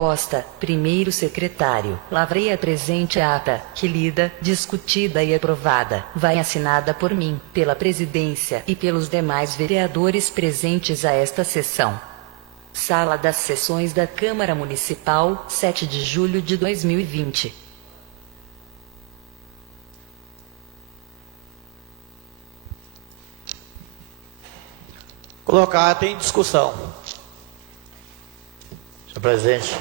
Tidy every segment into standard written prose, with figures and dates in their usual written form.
Costa, primeiro secretário. Lavrei a presente ata, que lida, discutida e aprovada, vai assinada por mim, pela presidência e pelos demais vereadores presentes a esta sessão. Sala das Sessões da Câmara Municipal, 7 de julho de 2020. Colocar até em discussão. Senhor presidente,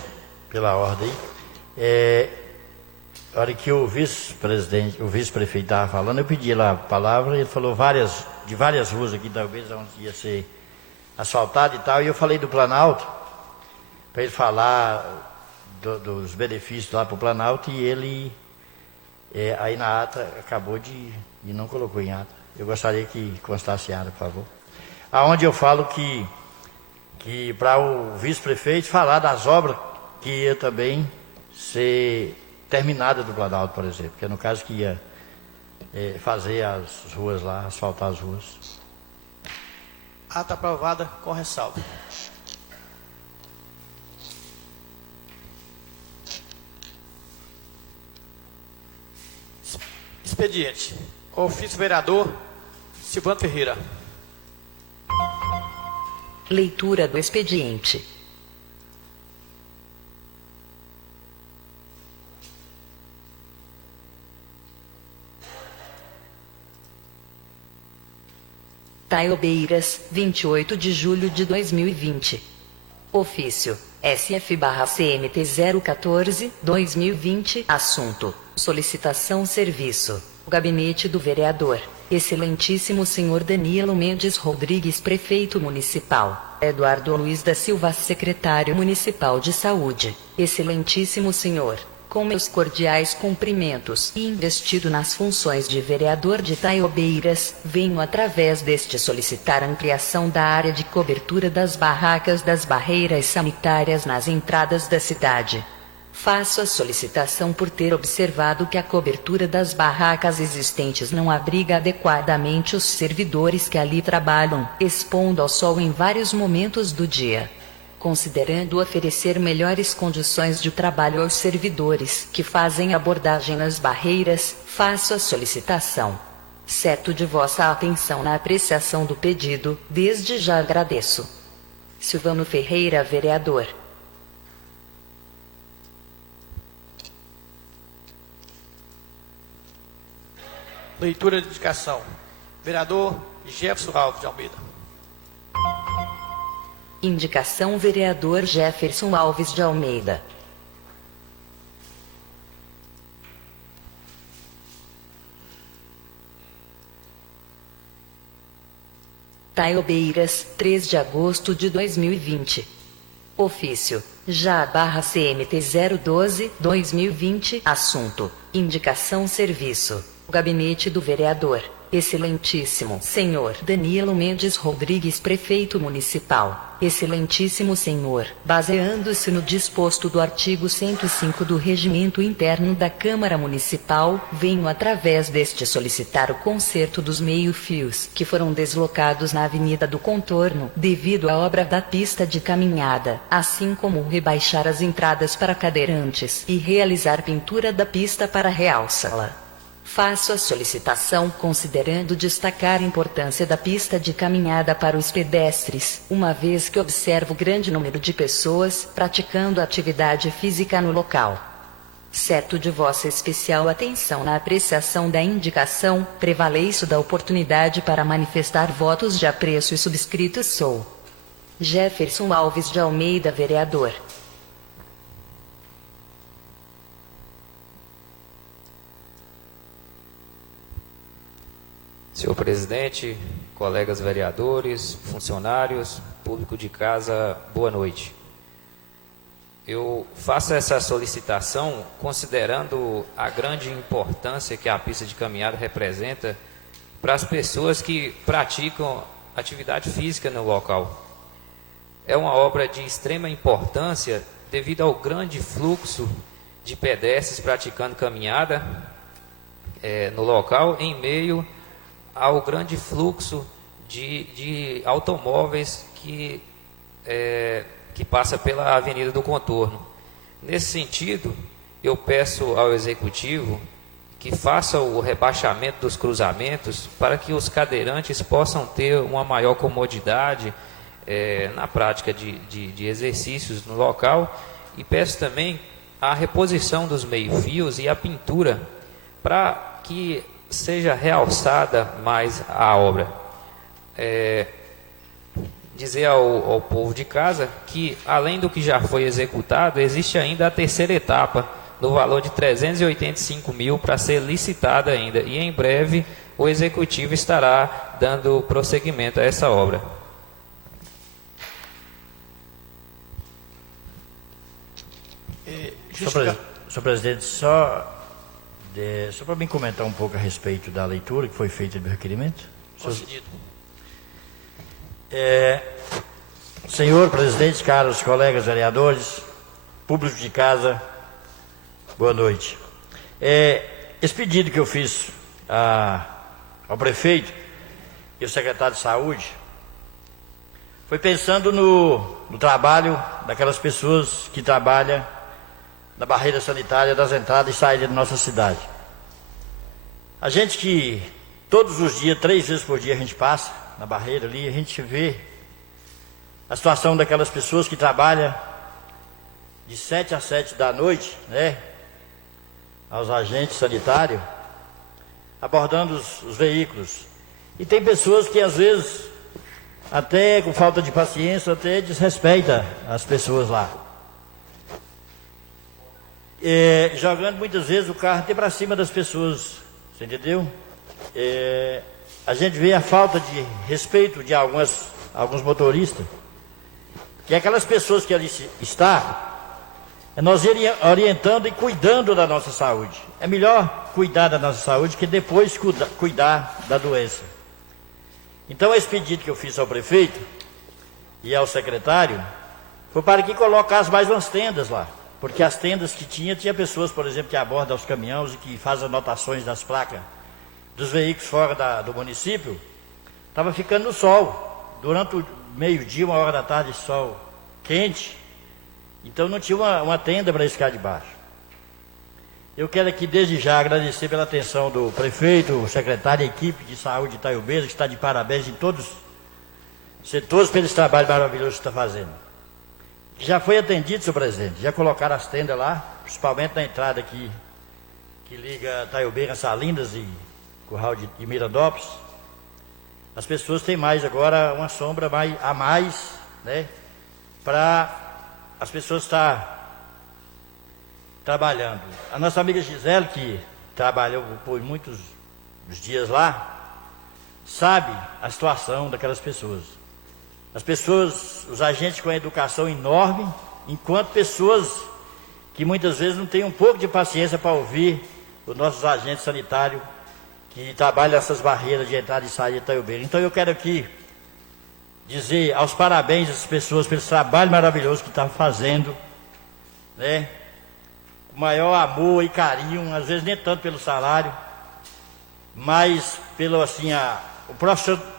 pela ordem, a hora que o vice-presidente, o vice-prefeito estava falando, eu pedi lá a palavra, ele falou de várias ruas aqui, talvez onde ia ser asfaltado e tal, e eu falei do Planalto, para ele falar dos benefícios lá para o Planalto, e ele, aí na ata, acabou e não colocou em ata. Eu gostaria que constasse em ata, por favor. Aonde eu falo que para o vice-prefeito falar das obras que ia também ser terminada do Planalto, por exemplo, que é no caso que ia fazer as ruas lá, asfaltar as ruas. Ata aprovada com ressalva. Expediente. Ofício vereador Silvano Ferreira. Leitura do expediente. Taiobeiras, 28 de julho de 2020. Ofício SF/CMT 014/2020. Assunto: solicitação serviço. Gabinete do Vereador. Excelentíssimo senhor Danilo Mendes Rodrigues, Prefeito Municipal. Eduardo Luiz da Silva, Secretário Municipal de Saúde. Excelentíssimo senhor, com meus cordiais cumprimentos e investido nas funções de vereador de Taiobeiras, venho através deste solicitar ampliação da área de cobertura das barracas das barreiras sanitárias nas entradas da cidade. Faço a solicitação por ter observado que a cobertura das barracas existentes não abriga adequadamente os servidores que ali trabalham, expondo ao sol em vários momentos do dia. Considerando oferecer melhores condições de trabalho aos servidores que fazem abordagem nas barreiras, faço a solicitação. Certo de vossa atenção na apreciação do pedido, desde já agradeço. Silvano Ferreira, vereador. Leitura de indicação. Vereador Jefferson Alves de Almeida. Indicação vereador Jefferson Alves de Almeida. Taiobeiras, 3 de agosto de 2020. Ofício JA/CMT 012/2020. Assunto: indicação serviço. Gabinete do Vereador. Excelentíssimo senhor Danilo Mendes Rodrigues, Prefeito Municipal. Excelentíssimo senhor, baseando-se no disposto do artigo 105 do Regimento Interno da Câmara Municipal, venho através deste solicitar o conserto dos meio-fios que foram deslocados na Avenida do Contorno, devido à obra da pista de caminhada, assim como rebaixar as entradas para cadeirantes e realizar pintura da pista para realçá-la. Faço a solicitação considerando destacar a importância da pista de caminhada para os pedestres, uma vez que observo grande número de pessoas praticando atividade física no local. Certo de vossa especial atenção na apreciação da indicação, prevaleço da oportunidade para manifestar votos de apreço e subscrito sou Jefferson Alves de Almeida, vereador. Senhor presidente, colegas vereadores, funcionários, público de casa, boa noite. Eu faço essa solicitação considerando a grande importância que a pista de caminhada representa para as pessoas que praticam atividade física no local. É uma obra de extrema importância devido ao grande fluxo de pedestres praticando caminhada no local, em meio ao grande fluxo de automóveis que passa pela Avenida do Contorno. Nesse sentido, eu peço ao Executivo que faça o rebaixamento dos cruzamentos para que os cadeirantes possam ter uma maior comodidade na prática de exercícios no local, e peço também a reposição dos meio-fios e a pintura para que seja realçada mais a obra. Dizer ao povo de casa que, além do que já foi executado, existe ainda a terceira etapa, no valor de 385 mil, para ser licitada ainda. E em breve o Executivo estará dando prosseguimento a essa obra. Senhor presidente, só para mim comentar um pouco a respeito da leitura que foi feita do requerimento. Concedido. Senhor presidente, caros colegas vereadores, público de casa, boa noite. Esse pedido que eu fiz ao prefeito e ao secretário de saúde foi pensando no trabalho daquelas pessoas que trabalham na barreira sanitária das entradas e saídas da nossa cidade. A gente que todos os dias, 3 vezes por dia, a gente passa na barreira ali, a gente vê a situação daquelas pessoas que trabalham de 7 às 7 da noite, né, aos agentes sanitários, abordando os veículos. E tem pessoas que às vezes, até com falta de paciência, até desrespeita as pessoas lá. Jogando muitas vezes o carro até para cima das pessoas, você entendeu? A gente vê a falta de respeito de alguns motoristas, que aquelas pessoas que ali estão, nós orientando e cuidando da nossa saúde. É melhor cuidar da nossa saúde que depois cuidar da doença. Então esse pedido que eu fiz ao prefeito e ao secretário foi para que colocasse mais umas tendas lá. Porque as tendas que tinha pessoas, por exemplo, que abordam os caminhões e que fazem anotações das placas dos veículos fora do município, estava ficando no sol. Durante o meio-dia, 1 hora da tarde, sol quente, então não tinha uma tenda para ficar debaixo. Eu quero aqui desde já agradecer pela atenção do prefeito, o secretário e a equipe de saúde de Itaiubeira, que está de parabéns em todos os setores pelo trabalho maravilhoso que está fazendo. Já foi atendido, senhor presidente, já colocaram as tendas lá, principalmente na entrada aqui, que liga Itaiubeira, Salindas e Curral de Mirandópolis. As pessoas têm mais agora uma sombra a mais, né, para as pessoas estar trabalhando. A nossa amiga Gisele, que trabalhou por muitos dias lá, sabe a situação daquelas pessoas. As pessoas, os agentes com a educação enorme, enquanto pessoas que muitas vezes não têm um pouco de paciência para ouvir os nossos agentes sanitários que trabalham essas barreiras de entrada e saída de Itaiubeira. Então eu quero aqui dizer aos parabéns a essas pessoas pelo trabalho maravilhoso que estão fazendo, né? Com maior amor e carinho, às vezes nem tanto pelo salário, mas pelo assim, o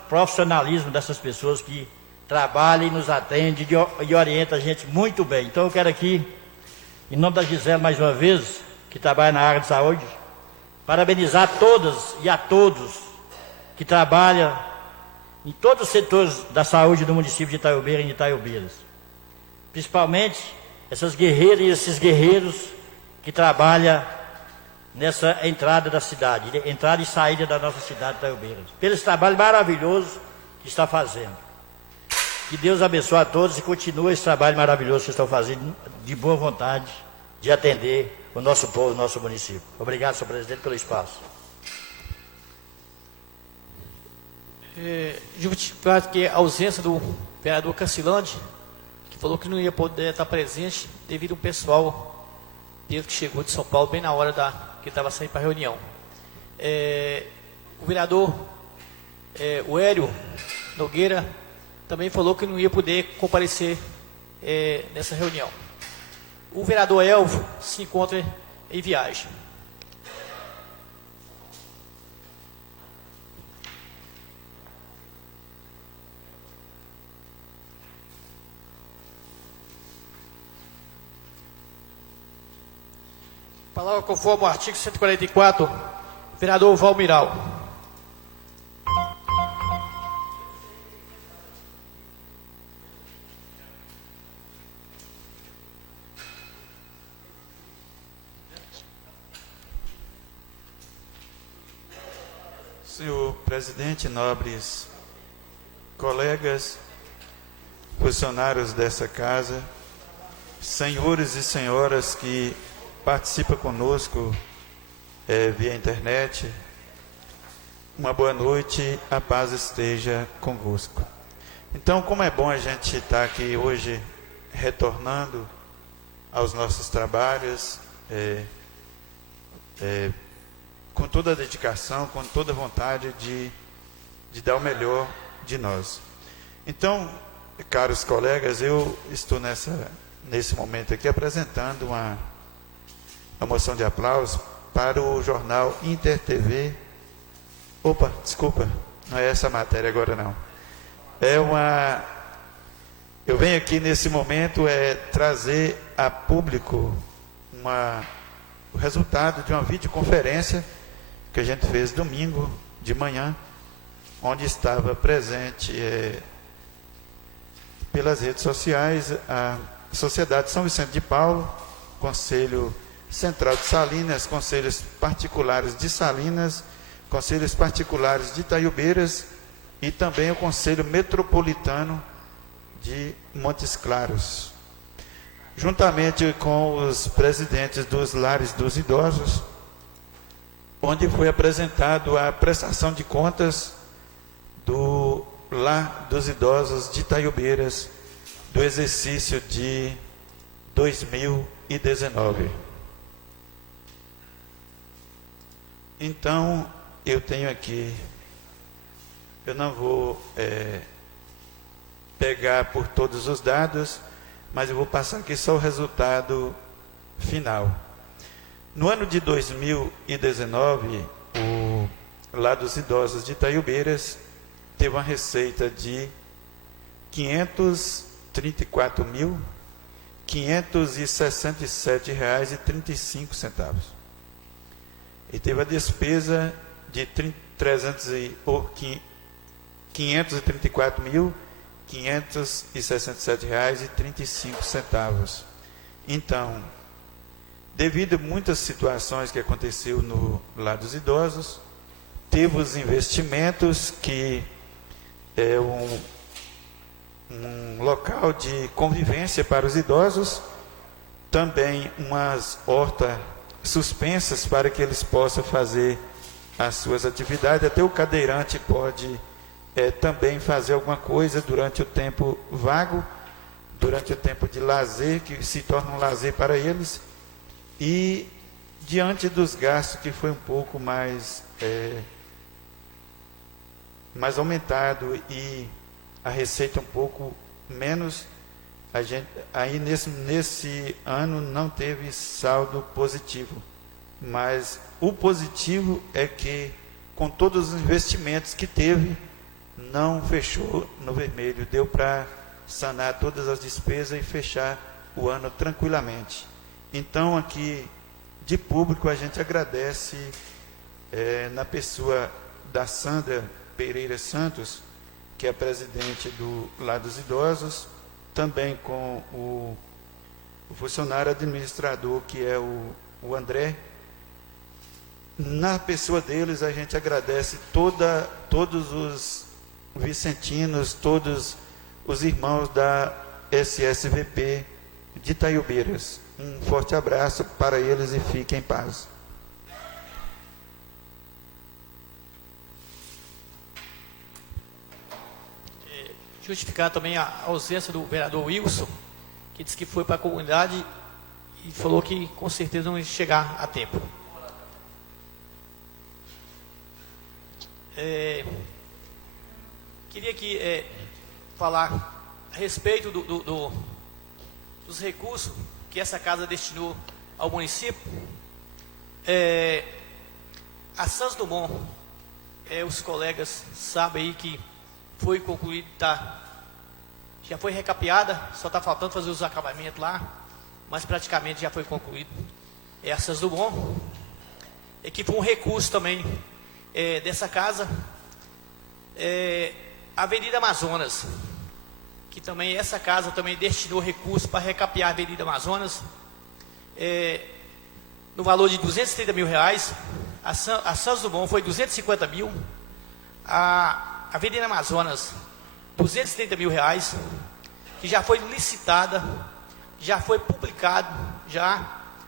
profissionalismo dessas pessoas que trabalham e nos atendem e orientam a gente muito bem. Então eu quero aqui, em nome da Gisele mais uma vez, que trabalha na área de saúde, parabenizar todas e a todos que trabalham em todos os setores da saúde do município de Itaiubeira e de Itaiubeiras. Principalmente essas guerreiras e esses guerreiros que trabalham nessa entrada da cidade, entrada e saída da nossa cidade de Itaiubeiras. Pelo esse trabalho maravilhoso que está fazendo. Que Deus abençoe a todos e continue esse trabalho maravilhoso que estão fazendo de boa vontade de atender o nosso povo, o nosso município. Obrigado, senhor presidente, pelo espaço. Justificado que a ausência do vereador Cancilande, que falou que não ia poder estar presente devido ao pessoal dele que chegou de São Paulo bem na hora que estava saindo para a reunião. O vereador o Hélio Nogueira também falou que não ia poder comparecer nessa reunião. O vereador Elvio se encontra em viagem. Palavra conforme o artigo 144, vereador Valmiral. Senhor presidente, nobres colegas, funcionários dessa casa, senhores e senhoras que participam conosco via internet, uma boa noite, a paz esteja convosco. Então, como é bom a gente estar aqui hoje retornando aos nossos trabalhos, com toda a dedicação, com toda a vontade de dar o melhor de nós. Então, caros colegas, eu estou nesse momento aqui apresentando uma moção de aplauso para o jornal Inter TV. Opa, desculpa, não é essa a matéria agora não. Eu venho aqui nesse momento trazer a público o resultado de uma videoconferência que a gente fez domingo de manhã, onde estava presente pelas redes sociais a Sociedade São Vicente de Paulo, Conselho Central de Salinas, Conselhos Particulares de Salinas, Conselhos Particulares de Itaiubeiras e também o Conselho Metropolitano de Montes Claros, juntamente com os presidentes dos lares dos idosos, onde foi apresentado a prestação de contas do Lar dos Idosos de Itaiubeiras do exercício de 2019. Então, eu tenho aqui, eu não vou pegar por todos os dados, mas eu vou passar aqui só o resultado final. No ano de 2019, o Lar dos Idosos de Itaiubeiras teve uma receita de R$ 534.567,35. E teve a despesa de R$ 534.567,35. Então, devido a muitas situações que aconteceu no Lar dos Idosos, teve os investimentos, que é um local de convivência para os idosos, também umas hortas suspensas para que eles possam fazer as suas atividades, até o cadeirante pode também fazer alguma coisa durante o tempo vago, durante o tempo de lazer, que se torna um lazer para eles. E diante dos gastos, que foi um pouco mais aumentado, e a receita um pouco menos, a gente aí nesse ano não teve saldo positivo, mas o positivo é que, com todos os investimentos que teve, não fechou no vermelho, deu para sanar todas as despesas e fechar o ano tranquilamente. Então, aqui, de público, a gente agradece na pessoa da Sandra Pereira Santos, que é a presidente do Lar dos Idosos, também com o funcionário administrador, que é o André. Na pessoa deles, a gente agradece todos os vicentinos, todos os irmãos da SSVP de Itaiubeiras. Um forte abraço para eles e fiquem em paz. Justificar também a ausência do vereador Wilson, que disse que foi para a comunidade e falou que com certeza não ia chegar a tempo. Queria aqui falar a respeito dos recursos que essa casa destinou ao município. A Santos Dumont, os colegas sabem aí que foi concluído, já foi recapeada, só está faltando fazer os acabamentos lá, mas praticamente já foi concluído. essas do Bom, que foi um recurso também dessa casa, Avenida Amazonas, que também essa casa também destinou recursos para recapear a Avenida Amazonas, no valor de R$230 mil. A Santos do Bom foi 250 mil, a Avenida Amazonas R$230 mil, que já foi licitada, já foi publicado, já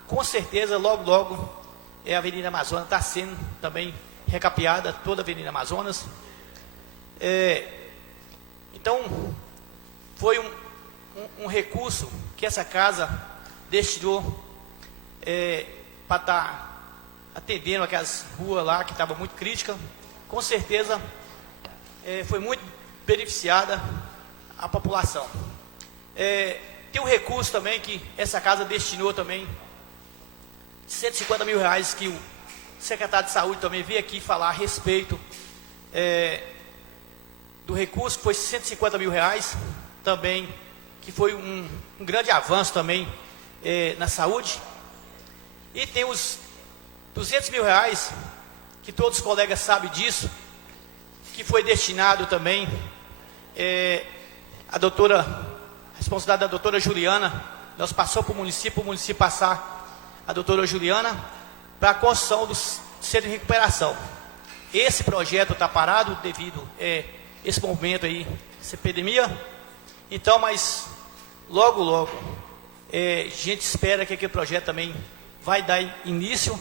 com certeza logo logo a Avenida Amazonas está sendo também recapeada, toda a Avenida Amazonas. Então foi um recurso que essa casa destinou para estar atendendo aquelas ruas lá que estavam muito críticas. Com certeza foi muito beneficiada a população. Tem um recurso também que essa casa destinou também, R$150 mil, que o secretário de saúde também veio aqui falar a respeito do recurso, que foi R$150 mil também, que foi um grande avanço também na saúde. E tem os R$200 mil, que todos os colegas sabem disso, que foi destinado também a responsabilidade da doutora Juliana. Nós passamos para o município passar a doutora Juliana para a construção do centro de recuperação. Esse projeto está parado devido a esse momento aí, essa epidemia. Então, mas logo logo a gente espera que aquele projeto também vai dar início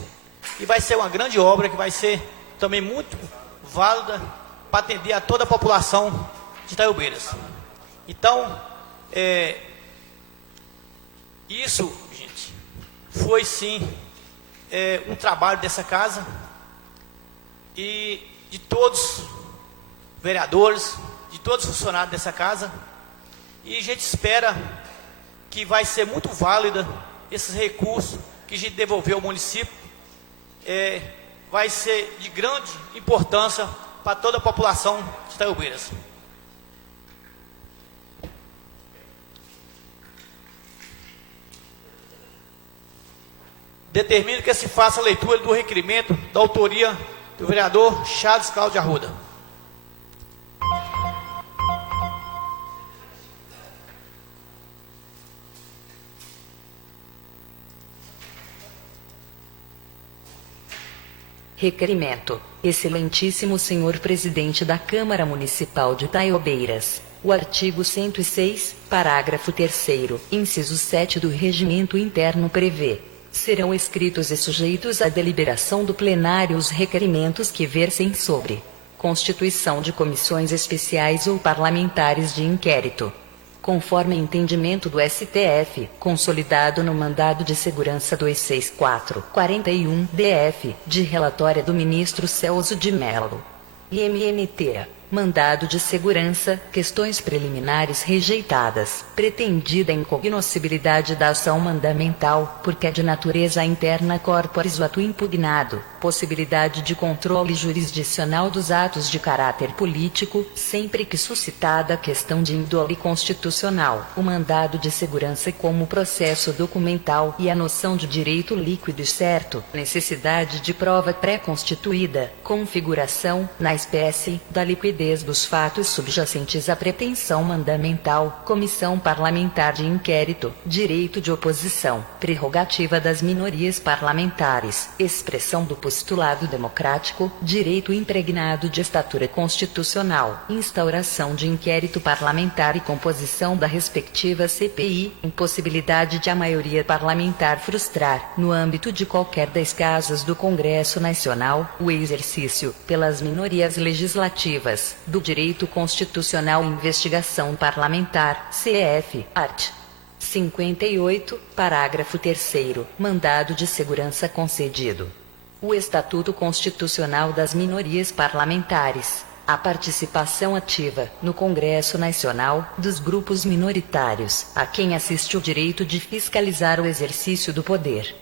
e vai ser uma grande obra que vai ser também muito válida para atender a toda a população de Itaiobeiras. Então, isso, gente, foi sim um trabalho dessa casa e de todos os vereadores, de todos os funcionários dessa casa, e a gente espera que vai ser muito válida esses recursos que a gente devolveu ao município, vai ser de grande importância para toda a população de Itaiobeiras. Determino que se faça a leitura do requerimento da autoria do vereador Charles Cláudio Arruda. Requerimento. Excelentíssimo senhor presidente da Câmara Municipal de Itaiobeiras. O artigo 106, parágrafo 3º, inciso 7 do Regimento Interno prevê: serão escritos e sujeitos à deliberação do plenário os requerimentos que versem sobre constituição de comissões especiais ou parlamentares de inquérito, conforme entendimento do STF, consolidado no Mandado de Segurança 264/41-DF, de relatória do ministro Celso de Mello. IMMT. Mandado de segurança, questões preliminares rejeitadas, pretendida incognoscibilidade da ação mandamental, porque é de natureza interna corporis o ato impugnado, possibilidade de controle jurisdicional dos atos de caráter político, sempre que suscitada questão de índole constitucional, o mandado de segurança como processo documental e a noção de direito líquido e certo, necessidade de prova pré-constituída, configuração, na espécie, da liquidez dos fatos subjacentes à pretensão mandamental, comissão parlamentar de inquérito, direito de oposição, prerrogativa das minorias parlamentares, expressão do postulado democrático, direito impregnado de estatura constitucional, instauração de inquérito parlamentar e composição da respectiva CPI, impossibilidade de a maioria parlamentar frustrar, no âmbito de qualquer das casas do Congresso Nacional, o exercício, pelas minorias legislativas, do direito constitucional à investigação parlamentar, CF, art. 58, parágrafo 3º, mandado de segurança concedido. O Estatuto Constitucional das Minorias Parlamentares. A participação ativa, no Congresso Nacional, dos grupos minoritários, a quem assiste o direito de fiscalizar o exercício do poder.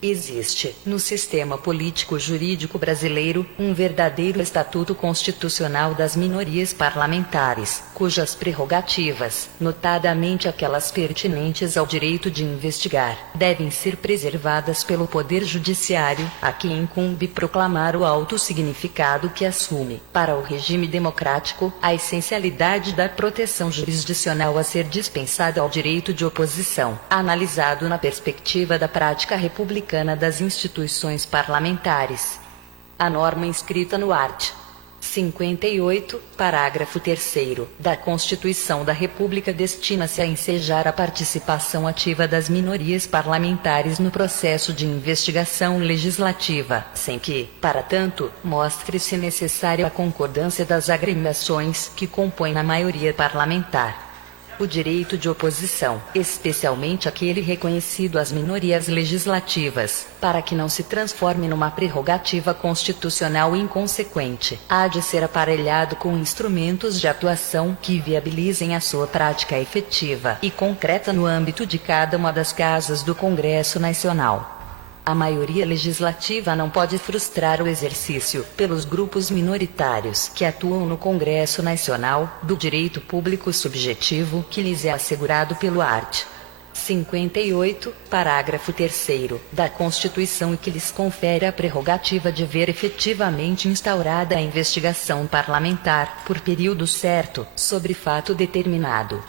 Existe, no sistema político-jurídico brasileiro, um verdadeiro Estatuto Constitucional das Minorias Parlamentares, cujas prerrogativas, notadamente aquelas pertinentes ao direito de investigar, devem ser preservadas pelo Poder Judiciário, a quem incumbe proclamar o alto significado que assume, para o regime democrático, a essencialidade da proteção jurisdicional a ser dispensada ao direito de oposição, analisado na perspectiva da prática republicana das instituições parlamentares. A norma inscrita no art. 58, parágrafo 3º, da Constituição da República destina-se a ensejar a participação ativa das minorias parlamentares no processo de investigação legislativa, sem que, para tanto, mostre-se necessária a concordância das agremiações que compõem a maioria parlamentar. O direito de oposição, especialmente aquele reconhecido às minorias legislativas, para que não se transforme numa prerrogativa constitucional inconsequente, há de ser aparelhado com instrumentos de atuação que viabilizem a sua prática efetiva e concreta no âmbito de cada uma das casas do Congresso Nacional. A maioria legislativa não pode frustrar o exercício, pelos grupos minoritários que atuam no Congresso Nacional, do direito público subjetivo que lhes é assegurado pelo art. 58, parágrafo 3º, da Constituição e que lhes confere a prerrogativa de ver efetivamente instaurada a investigação parlamentar, por período certo, sobre fato determinado.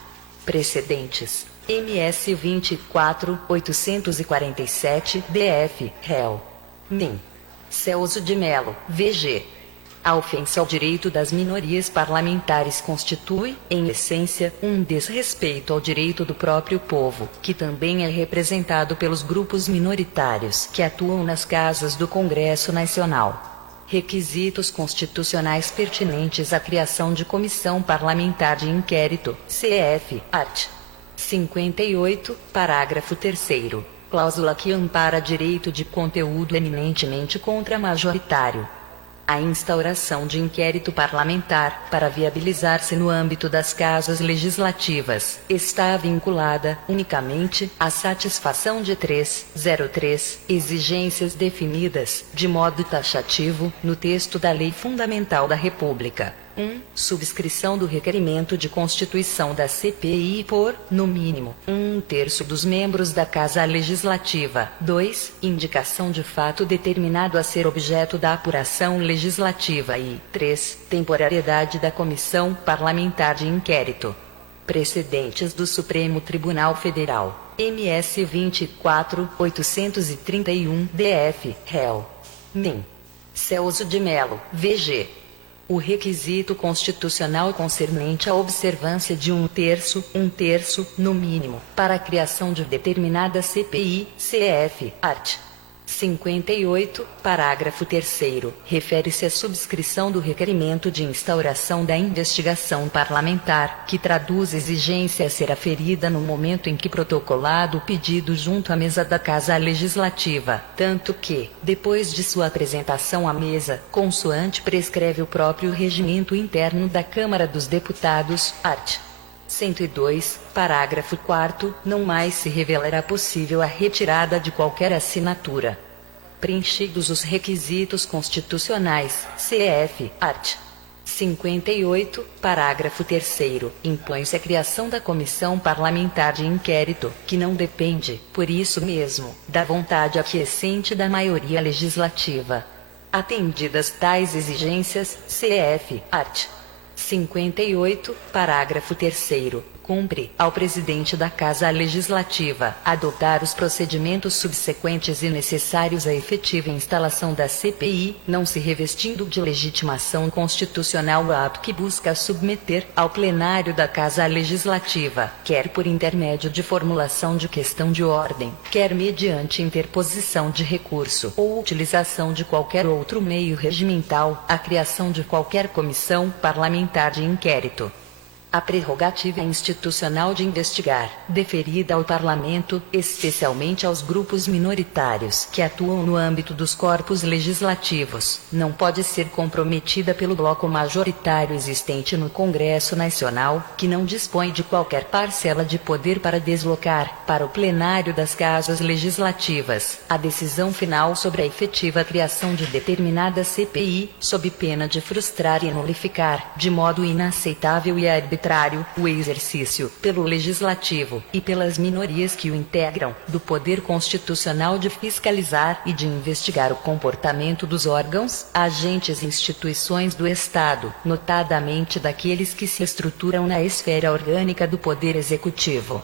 Precedentes. MS 24.847, DF, réu. NIM. Celso de Mello, VG. A ofensa ao direito das minorias parlamentares constitui, em essência, um desrespeito ao direito do próprio povo, que também é representado pelos grupos minoritários que atuam nas casas do Congresso Nacional. Requisitos constitucionais pertinentes à criação de comissão parlamentar de inquérito, CF, art. 58, parágrafo 3º, cláusula que ampara direito de conteúdo eminentemente contra-majoritário. A instauração de inquérito parlamentar, para viabilizar-se no âmbito das casas legislativas, está vinculada, unicamente, à satisfação de 303 exigências definidas, de modo taxativo, no texto da Lei Fundamental da República. 1. Subscrição do requerimento de constituição da CPI por, no mínimo, 1/3 dos membros da Casa Legislativa. 2. Indicação de fato determinado a ser objeto da apuração legislativa e 3. Temporariedade da Comissão Parlamentar de Inquérito. Precedentes do Supremo Tribunal Federal. MS 24.831, DF, réu. NIM. Celso de Mello, VG. O requisito constitucional concernente à observância de 1/3, no mínimo, para a criação de determinada CPI, CF, art. 58, parágrafo 3º, refere-se à subscrição do requerimento de instauração da investigação parlamentar, que traduz exigência a ser aferida no momento em que protocolado o pedido junto à mesa da Casa Legislativa, tanto que, depois de sua apresentação à mesa, consoante prescreve o próprio regimento interno da Câmara dos Deputados, art. 102, parágrafo 4º, não mais se revelará possível a retirada de qualquer assinatura. Preenchidos os requisitos constitucionais, CF, art. 58, parágrafo 3º, impõe-se a criação da Comissão Parlamentar de Inquérito, que não depende, por isso mesmo, da vontade aquiescente da maioria legislativa. Atendidas tais exigências, CF, art. 58, parágrafo 3º, cumpre ao presidente da Casa Legislativa adotar os procedimentos subsequentes e necessários à efetiva instalação da CPI, não se revestindo de legitimação constitucional o ato que busca submeter ao plenário da Casa Legislativa, quer por intermédio de formulação de questão de ordem, quer mediante interposição de recurso ou utilização de qualquer outro meio regimental, a criação de qualquer comissão parlamentar de inquérito. A prerrogativa institucional de investigar, deferida ao Parlamento, especialmente aos grupos minoritários que atuam no âmbito dos corpos legislativos, não pode ser comprometida pelo bloco majoritário existente no Congresso Nacional, que não dispõe de qualquer parcela de poder para deslocar, para o plenário das casas legislativas, a decisão final sobre a efetiva criação de determinada CPI, sob pena de frustrar e nulificar, de modo inaceitável e arbitrário, arbitrário o exercício, pelo Legislativo, e pelas minorias que o integram, do poder constitucional de fiscalizar e de investigar o comportamento dos órgãos, agentes e instituições do Estado, notadamente daqueles que se estruturam na esfera orgânica do Poder Executivo.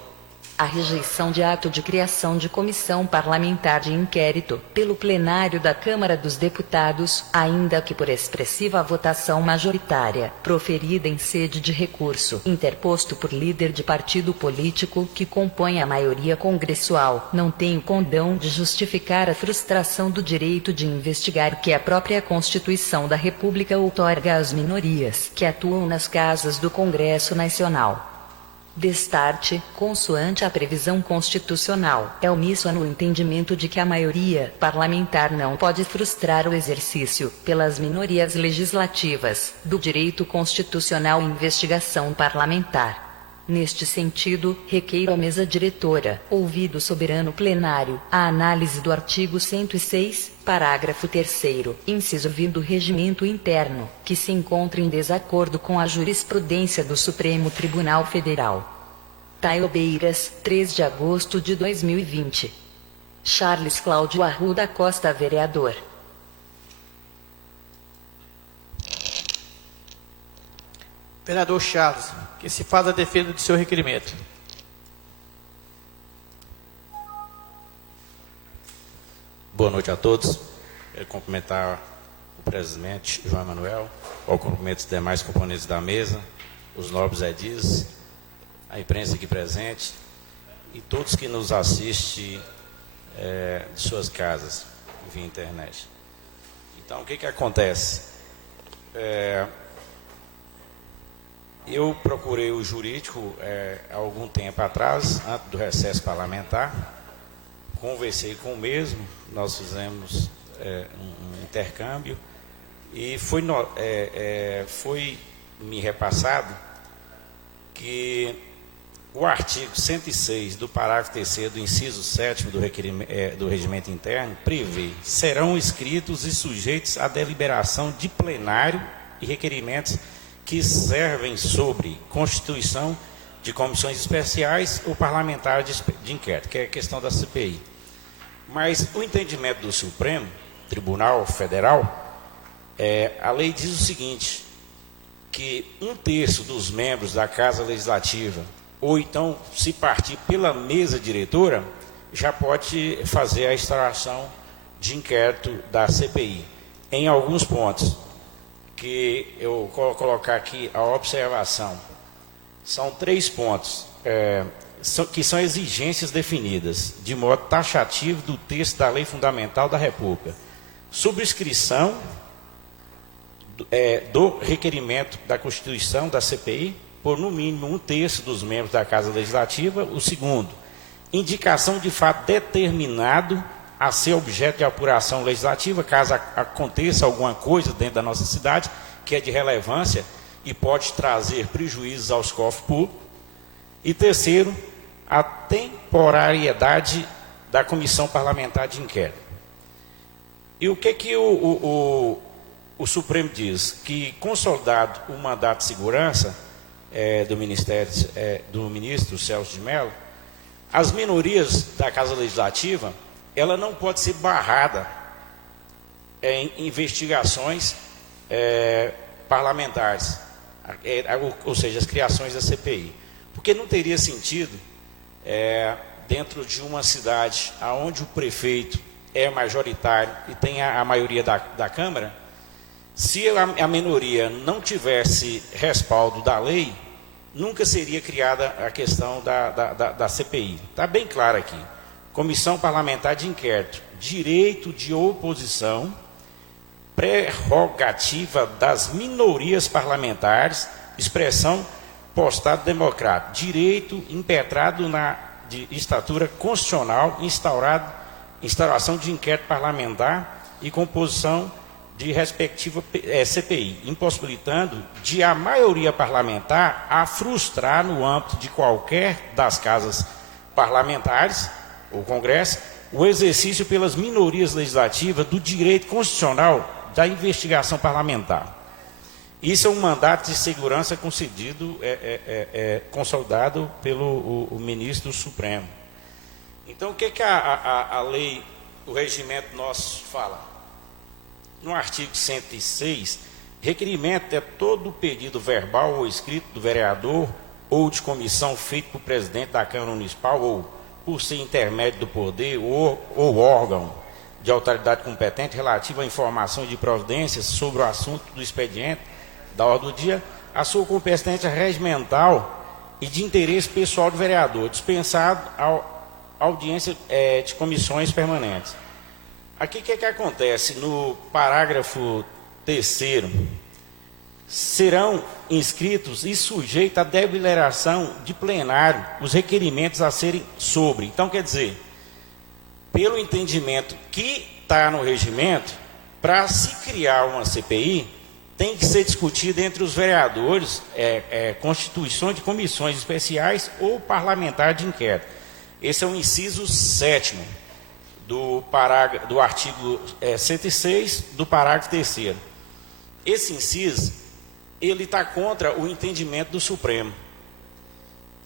A rejeição de ato de criação de comissão parlamentar de inquérito, pelo plenário da Câmara dos Deputados, ainda que por expressiva votação majoritária, proferida em sede de recurso, interposto por líder de partido político que compõe a maioria congressual, não tem o condão de justificar a frustração do direito de investigar que a própria Constituição da República outorga às minorias que atuam nas casas do Congresso Nacional. Destarte, consoante a previsão constitucional, é omissa no entendimento de que a maioria parlamentar não pode frustrar o exercício, pelas minorias legislativas, do direito constitucional à investigação parlamentar. Neste sentido, requeiro à mesa diretora, ouvido o soberano plenário, a análise do artigo 106, parágrafo 3º, inciso V do Regimento Interno, que se encontra em desacordo com a jurisprudência do Supremo Tribunal Federal. Taiobeiras, 3 de agosto de 2020. Charles Cláudio Arruda Costa, vereador. Vereador Charles, que se faz a defesa do seu requerimento. Boa noite a todos. Quero cumprimentar o presidente João Emanuel, ao cumprimento dos demais componentes da mesa, os nobres edis, a imprensa aqui presente e todos que nos assistem de suas casas via internet. Então, o que acontece? Eu procurei o jurídico há algum tempo atrás, antes do recesso parlamentar, conversei com o mesmo, nós fizemos um intercâmbio e foi me repassado que o artigo 106 do parágrafo 3º do inciso 7º do regimento interno prevê: serão inscritos e sujeitos à deliberação de plenário e requerimentos que servem sobre constituição de comissões especiais ou parlamentares de inquérito, que é a questão da CPI. Mas o entendimento do Supremo Tribunal Federal, a lei diz o seguinte, que 1/3 dos membros da Casa Legislativa, ou então, se partir pela mesa diretora, já pode fazer a instauração de inquérito da CPI. Em alguns pontos, que eu vou colocar aqui a observação, são 3 pontos, que são exigências definidas, de modo taxativo do texto da Lei Fundamental da República. Subscrição do requerimento da Constituição da CPI, por no mínimo 1/3 dos membros da Casa Legislativa. O segundo, indicação de fato determinado a ser objeto de apuração legislativa, caso aconteça alguma coisa dentro da nossa cidade que é de relevância e pode trazer prejuízos aos cofres públicos. E terceiro, a temporariedade da comissão parlamentar de inquérito. E o que o Supremo diz? Que, consolidado o mandato de segurança do ministro Celso de Mello, as minorias da Casa Legislativa, ela não pode ser barrada em investigações parlamentares, ou seja, as criações da CPI. Porque não teria sentido, dentro de uma cidade onde o prefeito é majoritário e tem a maioria da Câmara, se a minoria não tivesse respaldo da lei, nunca seria criada a questão da CPI. Está bem claro aqui. Comissão Parlamentar de Inquérito, direito de oposição, prerrogativa das minorias parlamentares, expressão postado democrático, direito impetrado de estatura constitucional, instauração de inquérito parlamentar e composição de respectiva CPI, impossibilitando de a maioria parlamentar a frustrar no âmbito de qualquer das casas parlamentares, ou Congresso, o exercício pelas minorias legislativas do direito constitucional da investigação parlamentar. Isso é um mandato de segurança concedido, consolidado pelo o ministro Supremo. Então, o que a lei, o regimento nosso fala? No artigo 106, requerimento é todo pedido verbal ou escrito do vereador ou de comissão feito por presidente da Câmara Municipal ou por ser intermédio do poder ou órgão de autoridade competente relativo à informação e de providências sobre o assunto do expediente da ordem do dia, a sua competência regimental e de interesse pessoal do vereador, dispensado a audiência de comissões permanentes. Aqui o que acontece? No parágrafo 3º, serão inscritos e sujeitos à deliberação de plenário os requerimentos a serem sobre. Então, quer dizer, pelo entendimento que está no regimento, para se criar uma CPI, tem que ser discutido entre os vereadores, constituição de comissões especiais ou parlamentar de inquérito. Esse é o inciso 7º do artigo 106, do parágrafo 3º. Esse inciso, ele está contra o entendimento do Supremo.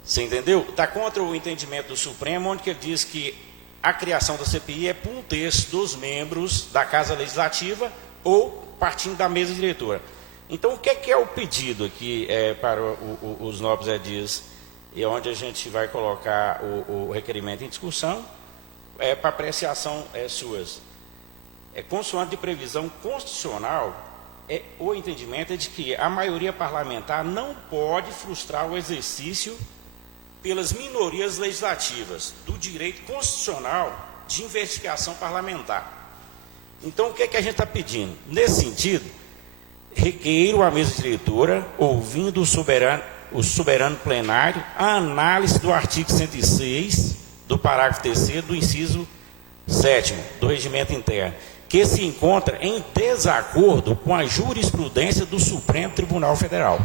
Você entendeu? Está contra o entendimento do Supremo, onde que ele diz que a criação da CPI é por 1/3 dos membros da Casa Legislativa ou partindo da mesa diretora. Então, o que é o pedido aqui para os nobres edis, e onde a gente vai colocar o requerimento em discussão, para apreciação suas? Consoante de previsão constitucional, o entendimento é de que a maioria parlamentar não pode frustrar o exercício pelas minorias legislativas do direito constitucional de investigação parlamentar. Então, o que a gente está pedindo? Nesse sentido, requeiro à mesa diretora, ouvindo o soberano plenário, a análise do artigo 106, do parágrafo 3º, do inciso 7º, do regimento interno, que se encontra em desacordo com a jurisprudência do Supremo Tribunal Federal.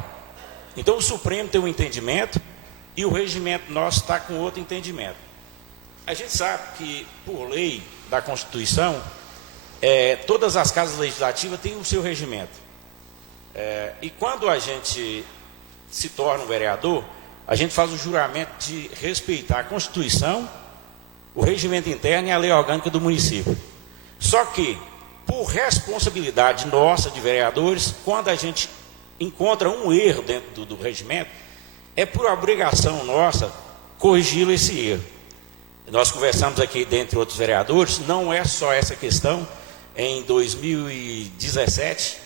Então, o Supremo tem um entendimento e o regimento nosso está com outro entendimento. A gente sabe que, por lei da Constituição, todas as casas legislativas têm o seu regimento. E quando a gente se torna um vereador, a gente faz o juramento de respeitar a Constituição, o regimento interno e a lei orgânica do município. Só que, por responsabilidade nossa de vereadores, quando a gente encontra um erro dentro do regimento, é por obrigação nossa corrigi-lo esse erro. Nós conversamos aqui, dentre outros vereadores, não é só essa questão. Em 2017,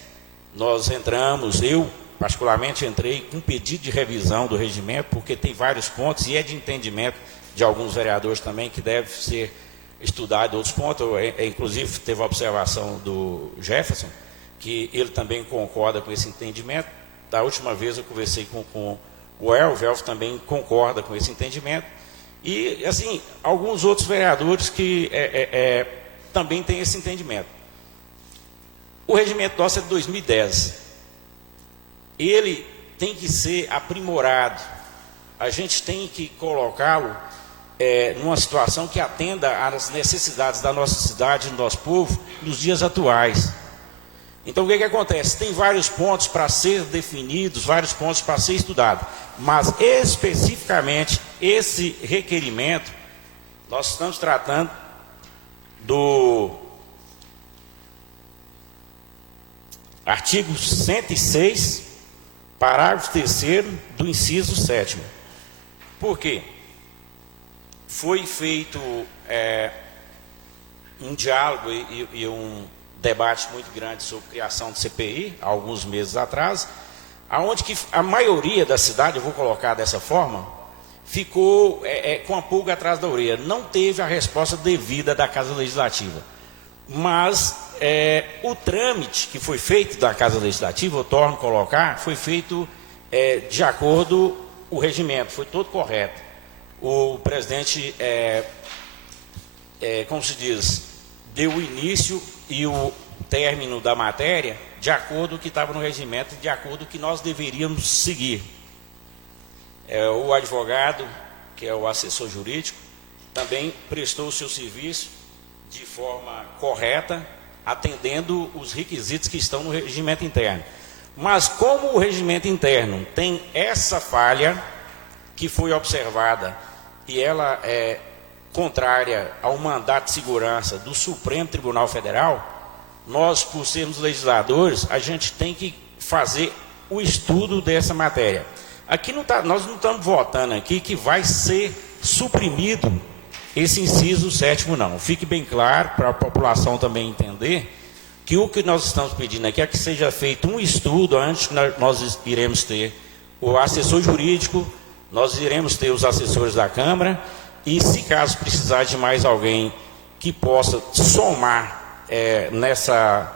nós entramos, eu particularmente entrei com um pedido de revisão do regimento, porque tem vários pontos, e é de entendimento de alguns vereadores também, que deve ser estudado outros pontos. Inclusive, teve a observação do Jefferson, que ele também concorda com esse entendimento. Da última vez eu conversei com o Elvio também concorda com esse entendimento. E, assim, alguns outros vereadores que também têm esse entendimento. O regimento nosso é de 2010. Ele tem que ser aprimorado. A gente tem que colocá-lo numa situação que atenda às necessidades da nossa cidade, do nosso povo, nos dias atuais. Então, o que acontece? Tem vários pontos para ser definidos, vários pontos para ser estudado, mas especificamente esse requerimento, nós estamos tratando do artigo 106, parágrafo 3º do inciso 7º. Por quê? Foi feito um diálogo e um debate muito grande sobre criação de CPI, há alguns meses atrás, aonde que a maioria da cidade, eu vou colocar dessa forma, ficou com a pulga atrás da orelha. Não teve a resposta devida da Casa Legislativa. Mas o trâmite que foi feito da Casa Legislativa, eu torno a colocar, foi feito de acordo com o regimento, foi todo correto. O presidente, como se diz, deu o início e o término da matéria de acordo com o que estava no regimento, de acordo com o que nós deveríamos seguir. O advogado, que é o assessor jurídico, também prestou o seu serviço de forma correta, atendendo os requisitos que estão no regimento interno. Mas como o regimento interno tem essa falha que foi observada e ela é contrária ao mandato de segurança do Supremo Tribunal Federal, nós, por sermos legisladores, a gente tem que fazer o estudo dessa matéria. Aqui nós não estamos votando aqui que vai ser suprimido esse inciso 7º, não. Fique bem claro para a população também entender que o que nós estamos pedindo aqui é que seja feito um estudo antes que nós iremos ter o assessor jurídico, nós iremos ter os assessores da Câmara e, se caso precisar de mais alguém que possa somar nessa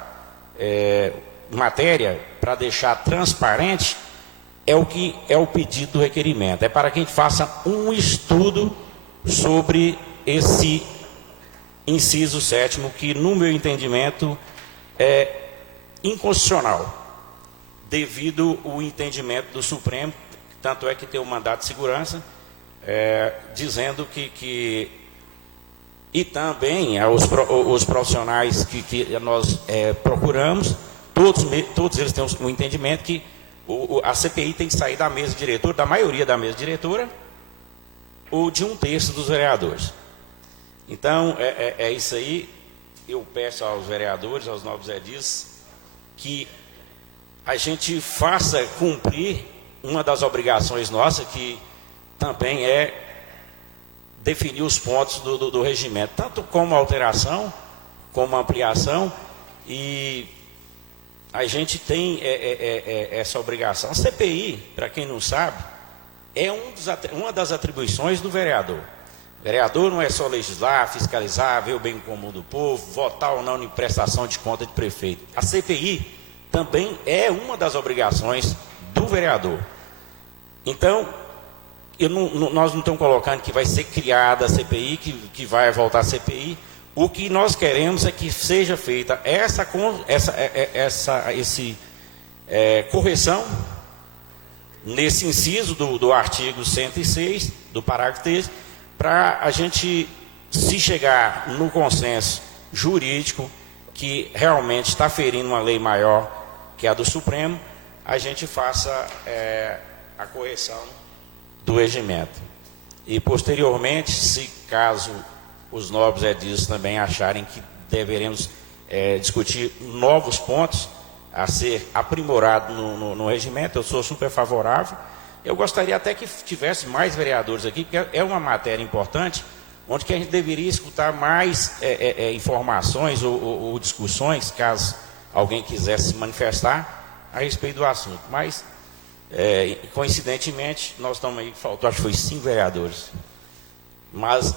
matéria para deixar transparente, é o que é o pedido do requerimento. É para que a gente faça um estudo sobre esse inciso 7º, que, no meu entendimento, é inconstitucional, devido ao entendimento do Supremo, tanto é que tem o mandato de segurança, dizendo que e também os profissionais que nós procuramos, todos eles têm um entendimento que a CPI tem que sair da mesa diretora, da maioria da mesa diretora, ou de 1/3 dos vereadores. Então, é isso aí. Eu peço aos vereadores, aos novos edis, que a gente faça cumprir uma das obrigações nossas, que também é definir os pontos do regimento, tanto como alteração, como ampliação, e a gente tem essa obrigação. A CPI, para quem não sabe, é uma das atribuições do vereador. O vereador não é só legislar, fiscalizar, ver o bem comum do povo, votar ou não em prestação de conta de prefeito. A CPI também é uma das obrigações do vereador. Então, nós não estamos colocando que vai ser criada a CPI, que vai voltar a CPI. O que nós queremos é que seja feita essa correção nesse inciso do artigo 106, do parágrafo 3, para a gente, se chegar no consenso jurídico que realmente está ferindo uma lei maior que a do Supremo, a gente faça a correção do regimento. E, posteriormente, se caso os nobres edis também acharem que deveremos discutir novos pontos a ser aprimorado no regimento, eu sou super favorável. Eu gostaria até que tivesse mais vereadores aqui, porque é uma matéria importante, onde que a gente deveria escutar mais informações ou discussões, caso alguém quisesse se manifestar a respeito do assunto. Mas, coincidentemente, nós estamos aí, faltou, acho que foi 5 vereadores. Mas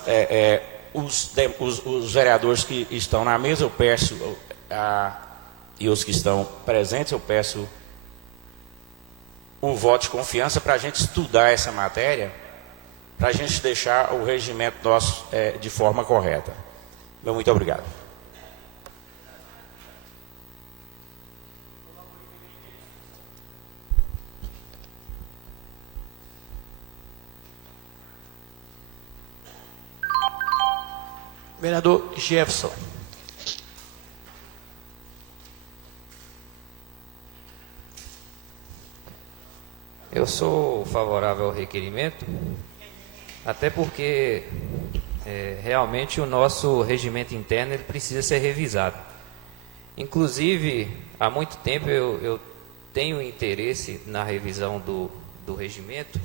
os vereadores que estão na mesa, eu peço, e os que estão presentes, eu peço o voto de confiança para a gente estudar essa matéria, para a gente deixar o regimento nosso de forma correta. Muito obrigado. Vereador Jefferson. Eu sou favorável ao requerimento, até porque realmente o nosso regimento interno ele precisa ser revisado. Inclusive, há muito tempo eu tenho interesse na revisão do regimento,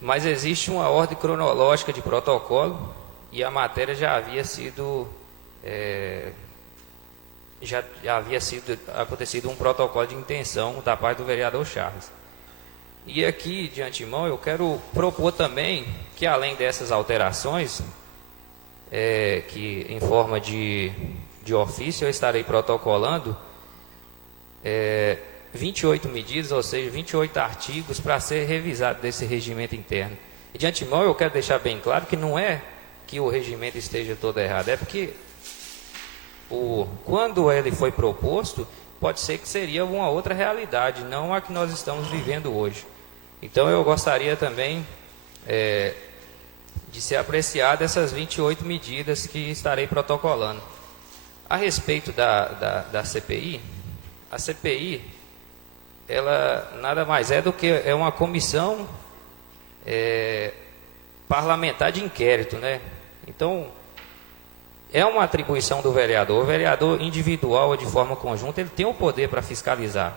mas existe uma ordem cronológica de protocolo e a matéria já havia sido acontecido um protocolo de intenção da parte do vereador Charles. E aqui, de antemão, eu quero propor também que, além dessas alterações, que em forma de ofício eu estarei protocolando 28 medidas, ou seja, 28 artigos para ser revisado desse regimento interno. E de antemão eu quero deixar bem claro que não é que o regimento esteja todo errado, é porque quando ele foi proposto, pode ser que seria uma outra realidade, não a que nós estamos vivendo hoje. Então eu gostaria também de ser apreciado essas 28 medidas que estarei protocolando. A respeito da CPI, a CPI, ela nada mais é do que uma comissão parlamentar de inquérito, né? Então, é uma atribuição do vereador. O vereador individual ou de forma conjunta, ele tem o poder para fiscalizar,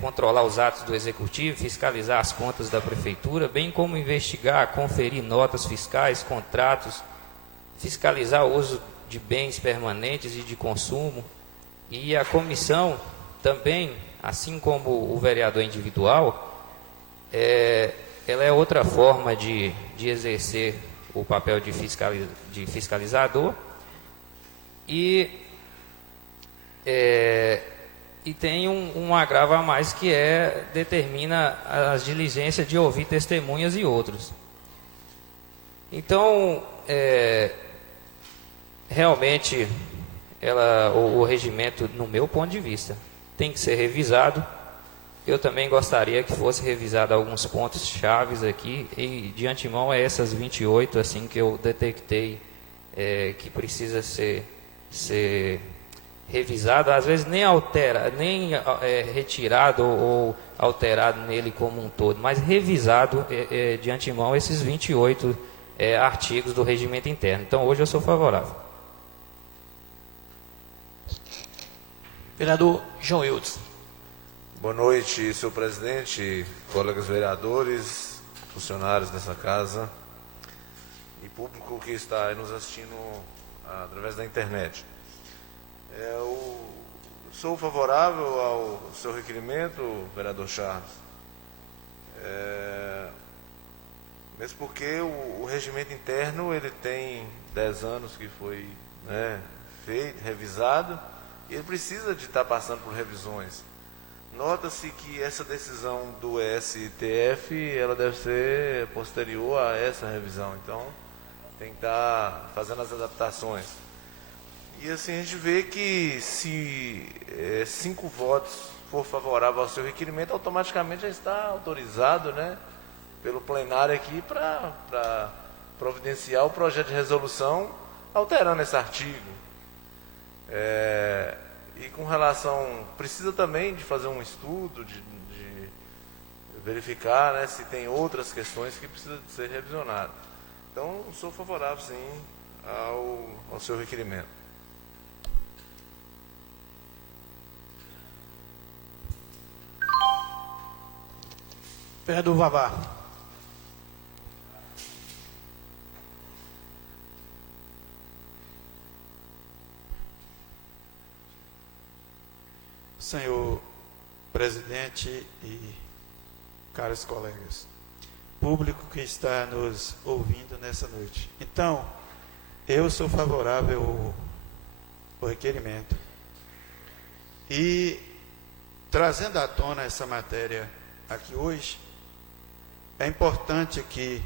controlar os atos do executivo, fiscalizar as contas da prefeitura, bem como investigar, conferir notas fiscais, contratos, fiscalizar o uso de bens permanentes e de consumo. E a comissão também, assim como o vereador individual, ela é outra forma de exercer o papel de fiscalizador e tem um agravo a mais, que determina as diligências de ouvir testemunhas e outros. Então, realmente, o regimento, no meu ponto de vista, tem que ser revisado. Eu também gostaria que fosse revisado alguns pontos chaves aqui, e de antemão essas 28, assim, que eu detectei que precisa ser revisado, às vezes nem retirado ou alterado nele como um todo, mas revisado de antemão esses 28 artigos do regimento interno. Então, hoje eu sou favorável. Vereador João Eudes. Boa noite, senhor presidente, colegas vereadores, funcionários dessa casa e público que está aí nos assistindo através da internet. Eu sou favorável ao seu requerimento, vereador Charles, mesmo porque o regimento interno ele tem 10 anos que foi feito, revisado, e ele precisa de estar passando por revisões. Nota-se que essa decisão do STF, ela deve ser posterior a essa revisão, então tem que estar fazendo as adaptações. E assim a gente vê que se 5 votos for favorável ao seu requerimento, automaticamente já está autorizado, né, pelo plenário aqui para providenciar o projeto de resolução alterando esse artigo. E com relação, precisa também de fazer um estudo, de verificar, né, se tem outras questões que precisam de ser revisionadas. Então, sou favorável, sim, ao seu requerimento. Vereador Vavá. Senhor presidente e caros colegas, público que está nos ouvindo nessa noite. Então, eu sou favorável ao requerimento. E, trazendo à tona essa matéria aqui hoje, é importante que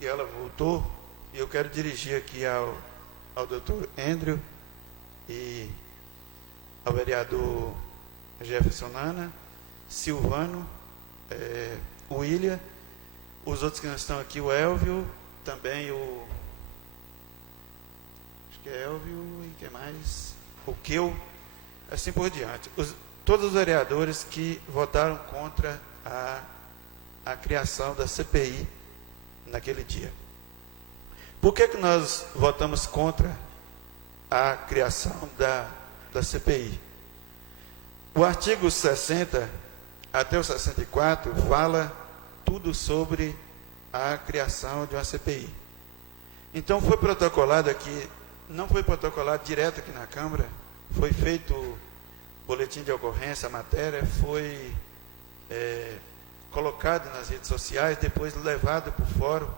ela voltou, e eu quero dirigir aqui ao doutor Andrew e ao vereador Jefferson Nana, Silvano, William, os outros que não estão aqui, o Elvio, também acho que é Elvio e quem mais? O Keu, assim por diante. Todos os vereadores que votaram contra a criação da CPI naquele dia. Por que nós votamos contra a criação da CPI? O artigo 60 até o 64 fala tudo sobre a criação de uma CPI. Então foi protocolado aqui, não foi protocolado direto aqui na Câmara, foi feito boletim de ocorrência, a matéria foi colocado nas redes sociais, depois levado para o fórum,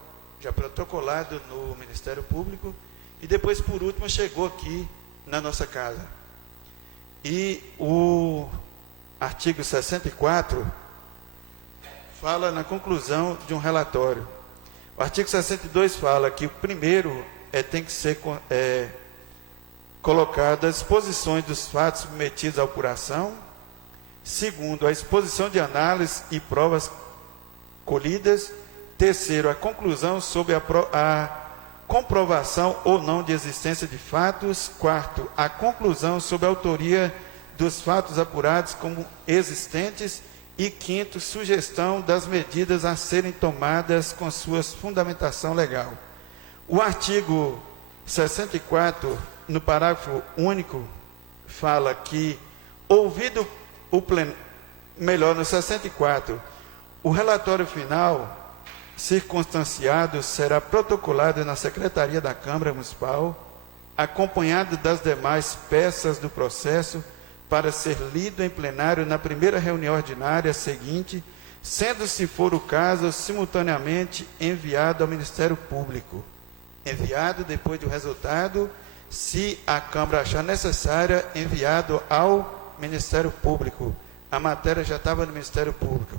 já protocolado no Ministério Público, e depois, por último, chegou aqui na nossa casa. E o artigo 64 fala na conclusão de um relatório. O artigo 62 fala que o primeiro tem que ser colocado as exposições dos fatos submetidos à apuração. Segundo, a exposição de análise e provas colhidas. Terceiro, a conclusão sobre a comprovação ou não de existência de fatos. Quarto, a conclusão sobre a autoria dos fatos apurados como existentes. E quinto, sugestão das medidas a serem tomadas com sua fundamentação legal. O artigo 64, no parágrafo único, fala que, ouvido o plenário, melhor, no 64, o relatório final circunstanciado será protocolado na Secretaria da Câmara Municipal, acompanhado das demais peças do processo, para ser lido em plenário na primeira reunião ordinária seguinte, sendo, se for o caso, simultaneamente enviado ao Ministério Público. Enviado depois do resultado, se a Câmara achar necessária, enviado ao Ministério Público. A matéria já estava no Ministério Público.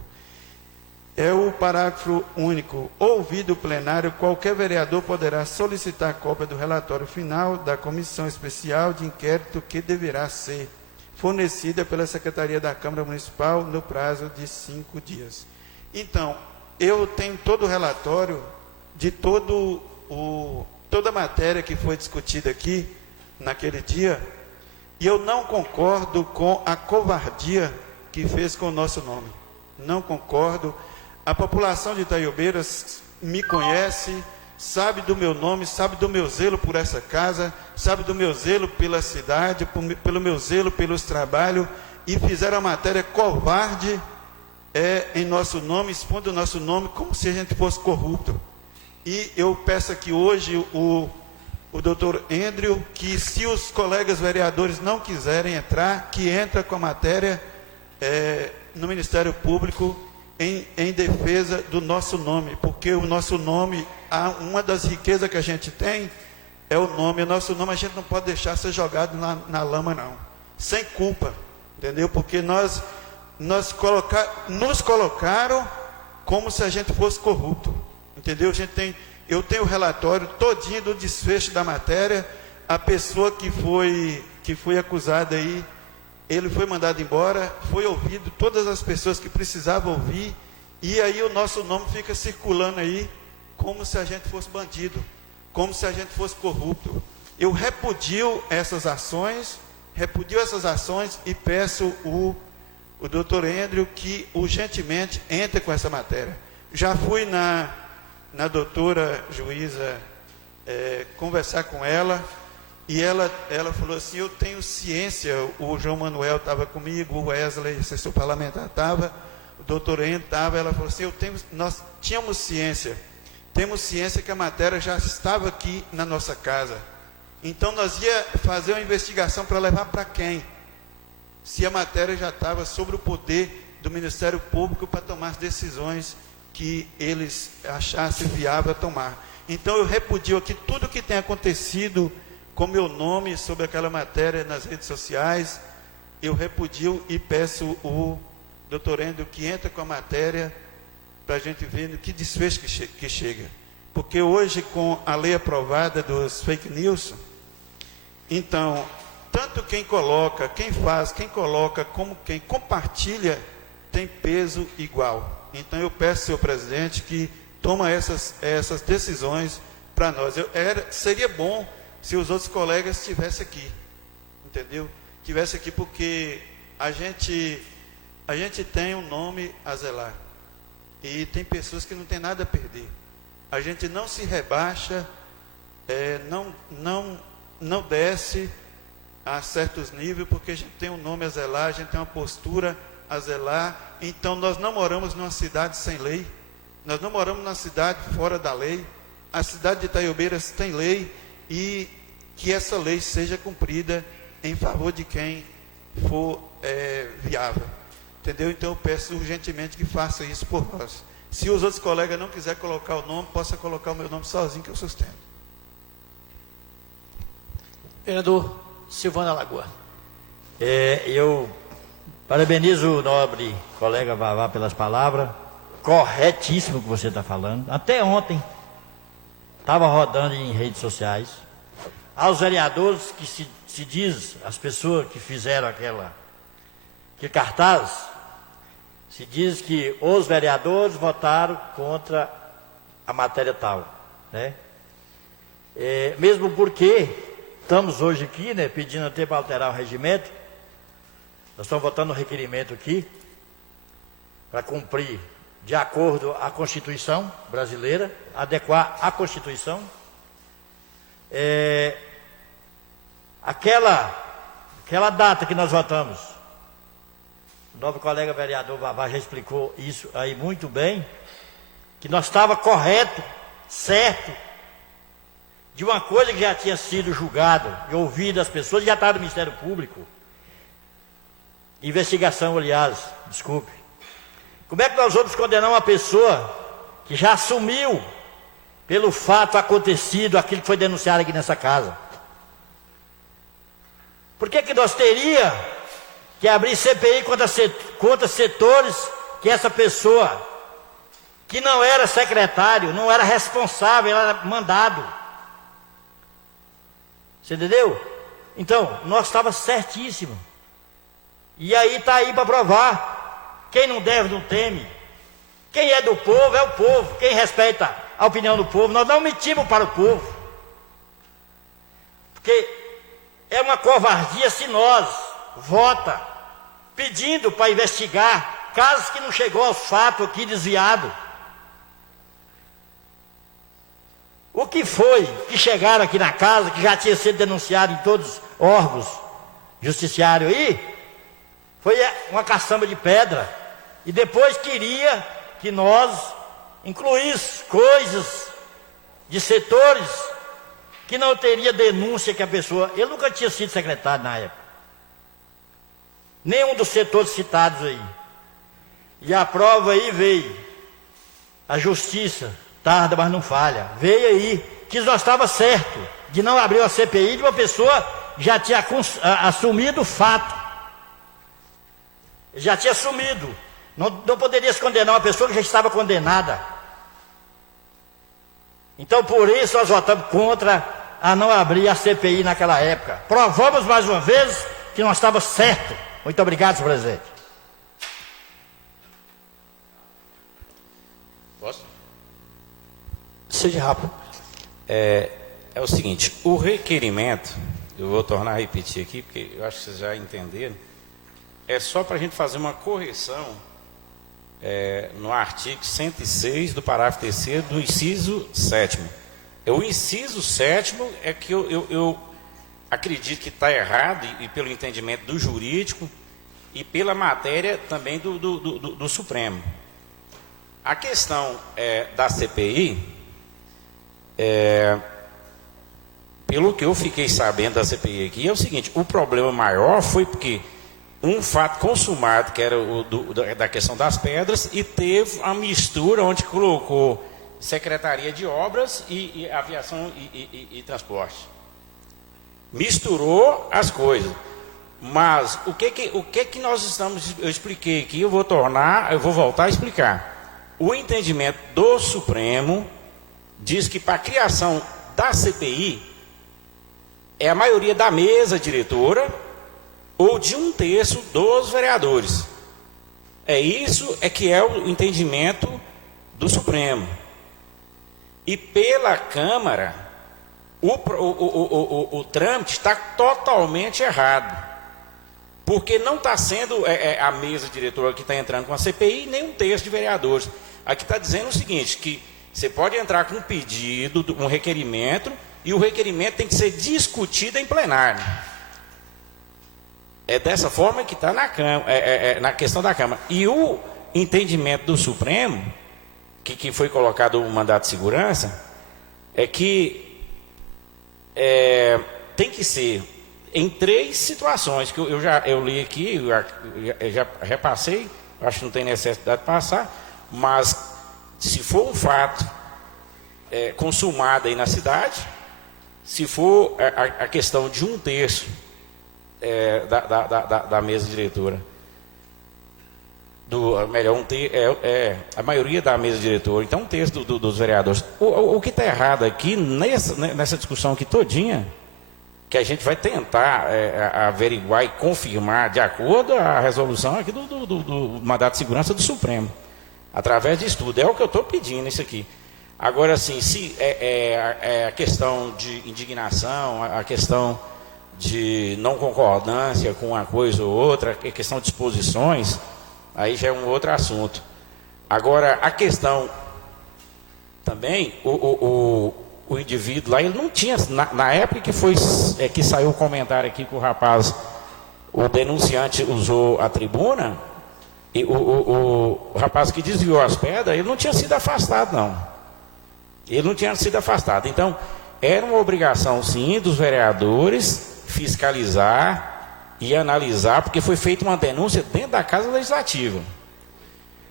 É o parágrafo único. Ouvido o plenário, qualquer vereador poderá solicitar cópia do relatório final da comissão especial de inquérito que deverá ser fornecida pela Secretaria da Câmara Municipal no prazo de 5 dias. Então, eu tenho todo o relatório de toda a matéria que foi discutida aqui naquele dia, e eu não concordo com a covardia que fez com o nosso nome. Não concordo. A população de Itaiobeiras me conhece, sabe do meu nome, sabe do meu zelo por essa casa, sabe do meu zelo pela cidade, pelo meu zelo pelos trabalhos, e fizeram a matéria covarde em nosso nome, expondo o nosso nome como se a gente fosse corrupto. E eu peço aqui hoje o doutor Andrew, que se os colegas vereadores não quiserem entrar, que entra com a matéria no Ministério Público em defesa do nosso nome, porque o nosso nome, uma das riquezas que a gente tem é o nome. O nosso nome a gente não pode deixar ser jogado na lama, não, sem culpa, entendeu? Porque nos colocaram como se a gente fosse corrupto, entendeu? Eu tenho o relatório todinho do desfecho da matéria. A pessoa que foi acusada aí, ele foi mandado embora, foi ouvido todas as pessoas que precisavam ouvir, e aí o nosso nome fica circulando aí como se a gente fosse bandido, como se a gente fosse corrupto. Eu repudio essas ações e peço o doutor Andrew que urgentemente entre com essa matéria. Já fui na doutora juíza conversar com ela, e ela falou assim: eu tenho ciência. O João Manuel estava comigo, o Wesley, assessor parlamentar, estava, o doutor Andrew estava. Ela falou assim: nós temos ciência que a matéria já estava aqui na nossa casa. Então nós ia fazer uma investigação para levar para quem? Se a matéria já estava sobre o poder do Ministério Público para tomar as decisões que eles achassem viável tomar. Então eu repudio aqui tudo que tem acontecido com meu nome sobre aquela matéria nas redes sociais. Eu repudio e peço o doutor Andrew que entra com a matéria para a gente ver no que desfecho que chega. Porque hoje, com a lei aprovada dos fake news, então, tanto quem coloca, quem faz, quem coloca, como quem compartilha, tem peso igual. Então eu peço, senhor presidente, que toma essas decisões para nós. Seria bom se os outros colegas estivessem aqui, entendeu? Estivessem aqui, porque a gente tem um nome a zelar, e tem pessoas que não tem nada a perder. A gente não se rebaixa, não desce a certos níveis, porque a gente tem um nome a zelar, a gente tem uma postura a zelar. Então nós não moramos numa cidade sem lei, nós não moramos numa cidade fora da lei. A cidade de Itaiobeiras tem lei, e que essa lei seja cumprida em favor de quem for viável, entendeu? Então eu peço urgentemente que faça isso por nós. Se os outros colegas não quiserem colocar o nome, possa colocar o meu nome sozinho, que eu sustento. Vereador Silvano Alagoa. Eu parabenizo o nobre colega Vavá pelas palavras. Corretíssimo o que você está falando. Até ontem estava rodando em redes sociais. Aos vereadores que se diz, as pessoas que fizeram aquele cartaz, se diz que os vereadores votaram contra a matéria tal, né? Mesmo porque estamos hoje aqui, né, pedindo até para alterar o regimento. Nós estamos votando um requerimento aqui para cumprir de acordo à Constituição brasileira, adequar à Constituição. Aquela data que nós votamos, o novo colega vereador Vavá já explicou isso aí muito bem, que nós estava correto, certo, de uma coisa que já tinha sido julgada e ouvida as pessoas, já estava no Ministério Público. Investigação, aliás, desculpe. Como é que nós vamos condenar uma pessoa que já assumiu pelo fato acontecido, aquilo que foi denunciado aqui nessa casa? Por que nós teria que abrir CPI contra setores que essa pessoa, que não era secretário, não era responsável, era mandado? Você entendeu? Então, nós estávamos certíssimos. E aí está aí para provar. Quem não deve, não teme. Quem é do povo, é o povo. Quem respeita a opinião do povo, nós não mentimos para o povo. Porque é uma covardia se nós vota pedindo para investigar casos que não chegou aos fatos aqui desviado. O que foi que chegaram aqui na casa, que já tinha sido denunciado em todos os órgãos judiciários aí, foi uma caçamba de pedra. E depois queria que nós incluíssemos coisas de setores que não teria denúncia que a pessoa... Eu nunca tinha sido secretário na época. Nenhum dos setores citados aí. E a prova aí veio. A justiça, tarda, mas não falha. Veio aí, que nós estava certo de não abrir uma CPI de uma pessoa que já tinha assumido o fato. Já tinha assumido. Não poderia se condenar uma pessoa que já estava condenada. Então, por isso, nós votamos contra a não abrir a CPI naquela época. Provamos mais uma vez que nós estávamos certos. Muito obrigado, senhor presidente. Posso? Seja rápido. É o seguinte, o requerimento, eu vou tornar a repetir aqui, porque eu acho que vocês já entenderam, é só para a gente fazer uma correção no artigo 106 do parágrafo 3º do inciso 7º. O inciso 7º é que eu acredito que está errado, e pelo entendimento do jurídico, e pela matéria também do Supremo. A questão da CPI, pelo que eu fiquei sabendo da CPI aqui, é o seguinte: o problema maior foi porque um fato consumado, que era da questão das pedras, e teve a mistura onde colocou Secretaria de Obras e Aviação e Transporte. Misturou as coisas. Mas o que nós estamos... Eu expliquei aqui, eu vou voltar a explicar. O entendimento do Supremo diz que para a criação da CPI é a maioria da mesa diretora ou de 1/3 dos vereadores. Isso que é o entendimento do Supremo. E pela Câmara, o trâmite está totalmente errado. Porque não está sendo a mesa diretora que está entrando com a CPI, nem 1/3 de vereadores. Aqui está dizendo o seguinte, que você pode entrar com um pedido, um requerimento, e o requerimento tem que ser discutido em plenário. É dessa forma que está na questão da Câmara. E o entendimento do Supremo, que foi colocado o mandato de segurança, é que tem que ser em 3 situações, que eu li aqui, eu já repassei, acho que não tem necessidade de passar, mas se for um fato consumado aí na cidade, se for a questão de 1/3 da mesa diretora, a maioria da mesa diretora, então 1/3 dos vereadores. O que está errado aqui, nessa discussão aqui todinha, que a gente vai tentar averiguar e confirmar de acordo à resolução aqui do mandato de segurança do Supremo, através de estudo, é o que eu estou pedindo isso aqui. Agora, assim, se a questão de indignação, a questão de não concordância com uma coisa ou outra, a questão de exposições, aí já é um outro assunto. Agora, a questão também, o indivíduo lá, ele não tinha, na época que saiu o comentário aqui que o rapaz, o denunciante usou a tribuna, e o rapaz que desviou as pedras, ele não tinha sido afastado, não. Ele não tinha sido afastado. Então, era uma obrigação, sim, dos vereadores fiscalizar e analisar, porque foi feita uma denúncia dentro da Casa Legislativa.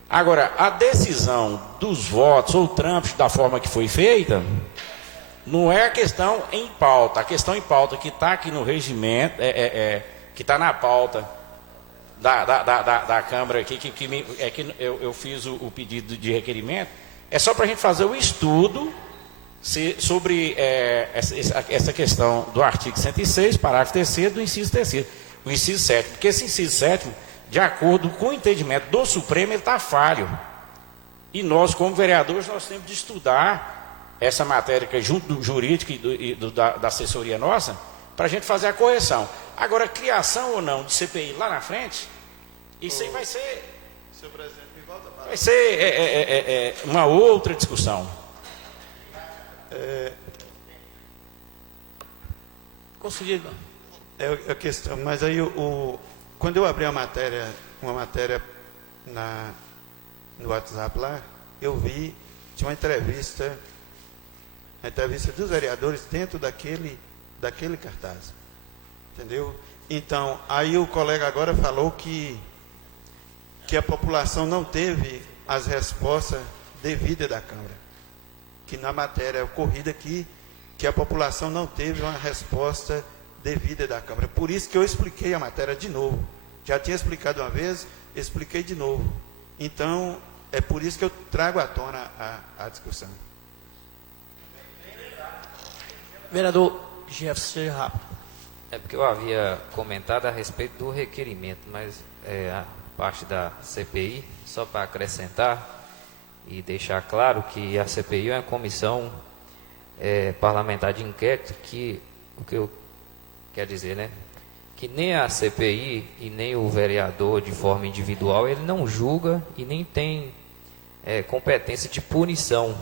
Agora, a decisão dos votos ou trâmites da forma que foi feita, não é a questão em pauta. A questão em pauta que está aqui no regimento, que está na pauta da Câmara aqui, que eu fiz o pedido de requerimento, é só para a gente fazer o estudo sobre essa questão do artigo 106, parágrafo 3º, do inciso 3º, o inciso 7º, porque esse inciso 7º, de acordo com o entendimento do Supremo, ele está falho. E nós, como vereadores, nós temos de estudar essa matéria que é junto do jurídico e da assessoria nossa, para a gente fazer a correção. Agora, criação ou não de CPI lá na frente, isso aí vai ser... Senhor presidente, me volta para... Vai ser uma outra discussão. Conselheiro. A questão, mas aí quando eu abri uma matéria no WhatsApp lá, eu vi, tinha uma entrevista dos vereadores dentro daquele cartaz. Entendeu? Então, aí o colega agora falou que a população não teve as respostas devidas da Câmara. Que na matéria ocorrida aqui, que a população não teve uma resposta devida da Câmara. Por isso que eu expliquei a matéria de novo. Já tinha explicado uma vez, expliquei de novo. Então, é por isso que eu trago à tona a discussão. Vereador Jefferson, seja rápido. É porque eu havia comentado a respeito do requerimento, mas a parte da CPI, só para acrescentar e deixar claro que a CPI é uma comissão parlamentar de inquérito, que o que eu quero dizer, né? Que nem a CPI e nem o vereador de forma individual, ele não julga e nem tem competência de punição.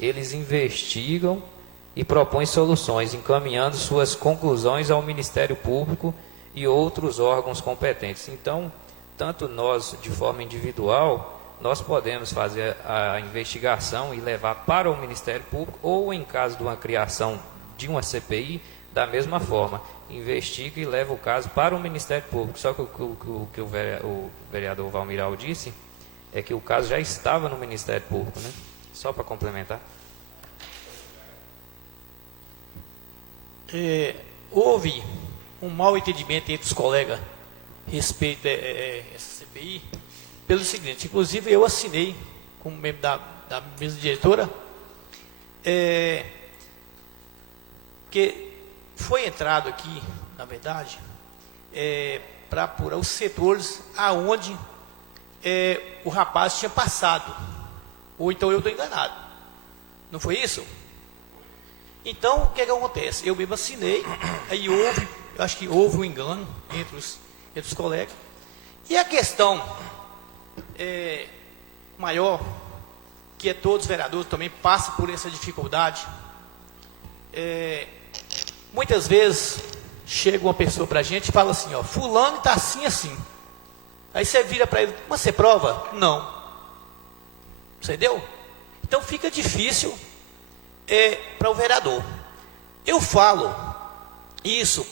Eles investigam e propõem soluções, encaminhando suas conclusões ao Ministério Público e outros órgãos competentes. Então, tanto nós, de forma individual, nós podemos fazer a investigação e levar para o Ministério Público, ou em caso de uma criação de uma CPI, da mesma forma, investiga e leva o caso para o Ministério Público. Só que o que o vereador Valmiral disse é que o caso já estava no Ministério Público, né? Só para complementar. Houve um mal entendimento entre os colegas a respeito a essa CPI, pelo seguinte, inclusive eu assinei como membro da mesa diretora, que foi entrado aqui, na verdade, para apurar os setores aonde o rapaz tinha passado, ou então eu estou enganado, não foi isso? Então, o que acontece? Eu mesmo assinei, aí eu acho que houve um engano entre os colegas. E a questão maior, que todos os vereadores também passam por essa dificuldade, muitas vezes chega uma pessoa para a gente e fala assim, ó, fulano está assim, assim. Aí você vira para ele, mas você prova? Não. Entendeu? Então fica difícil para o vereador. Eu falo isso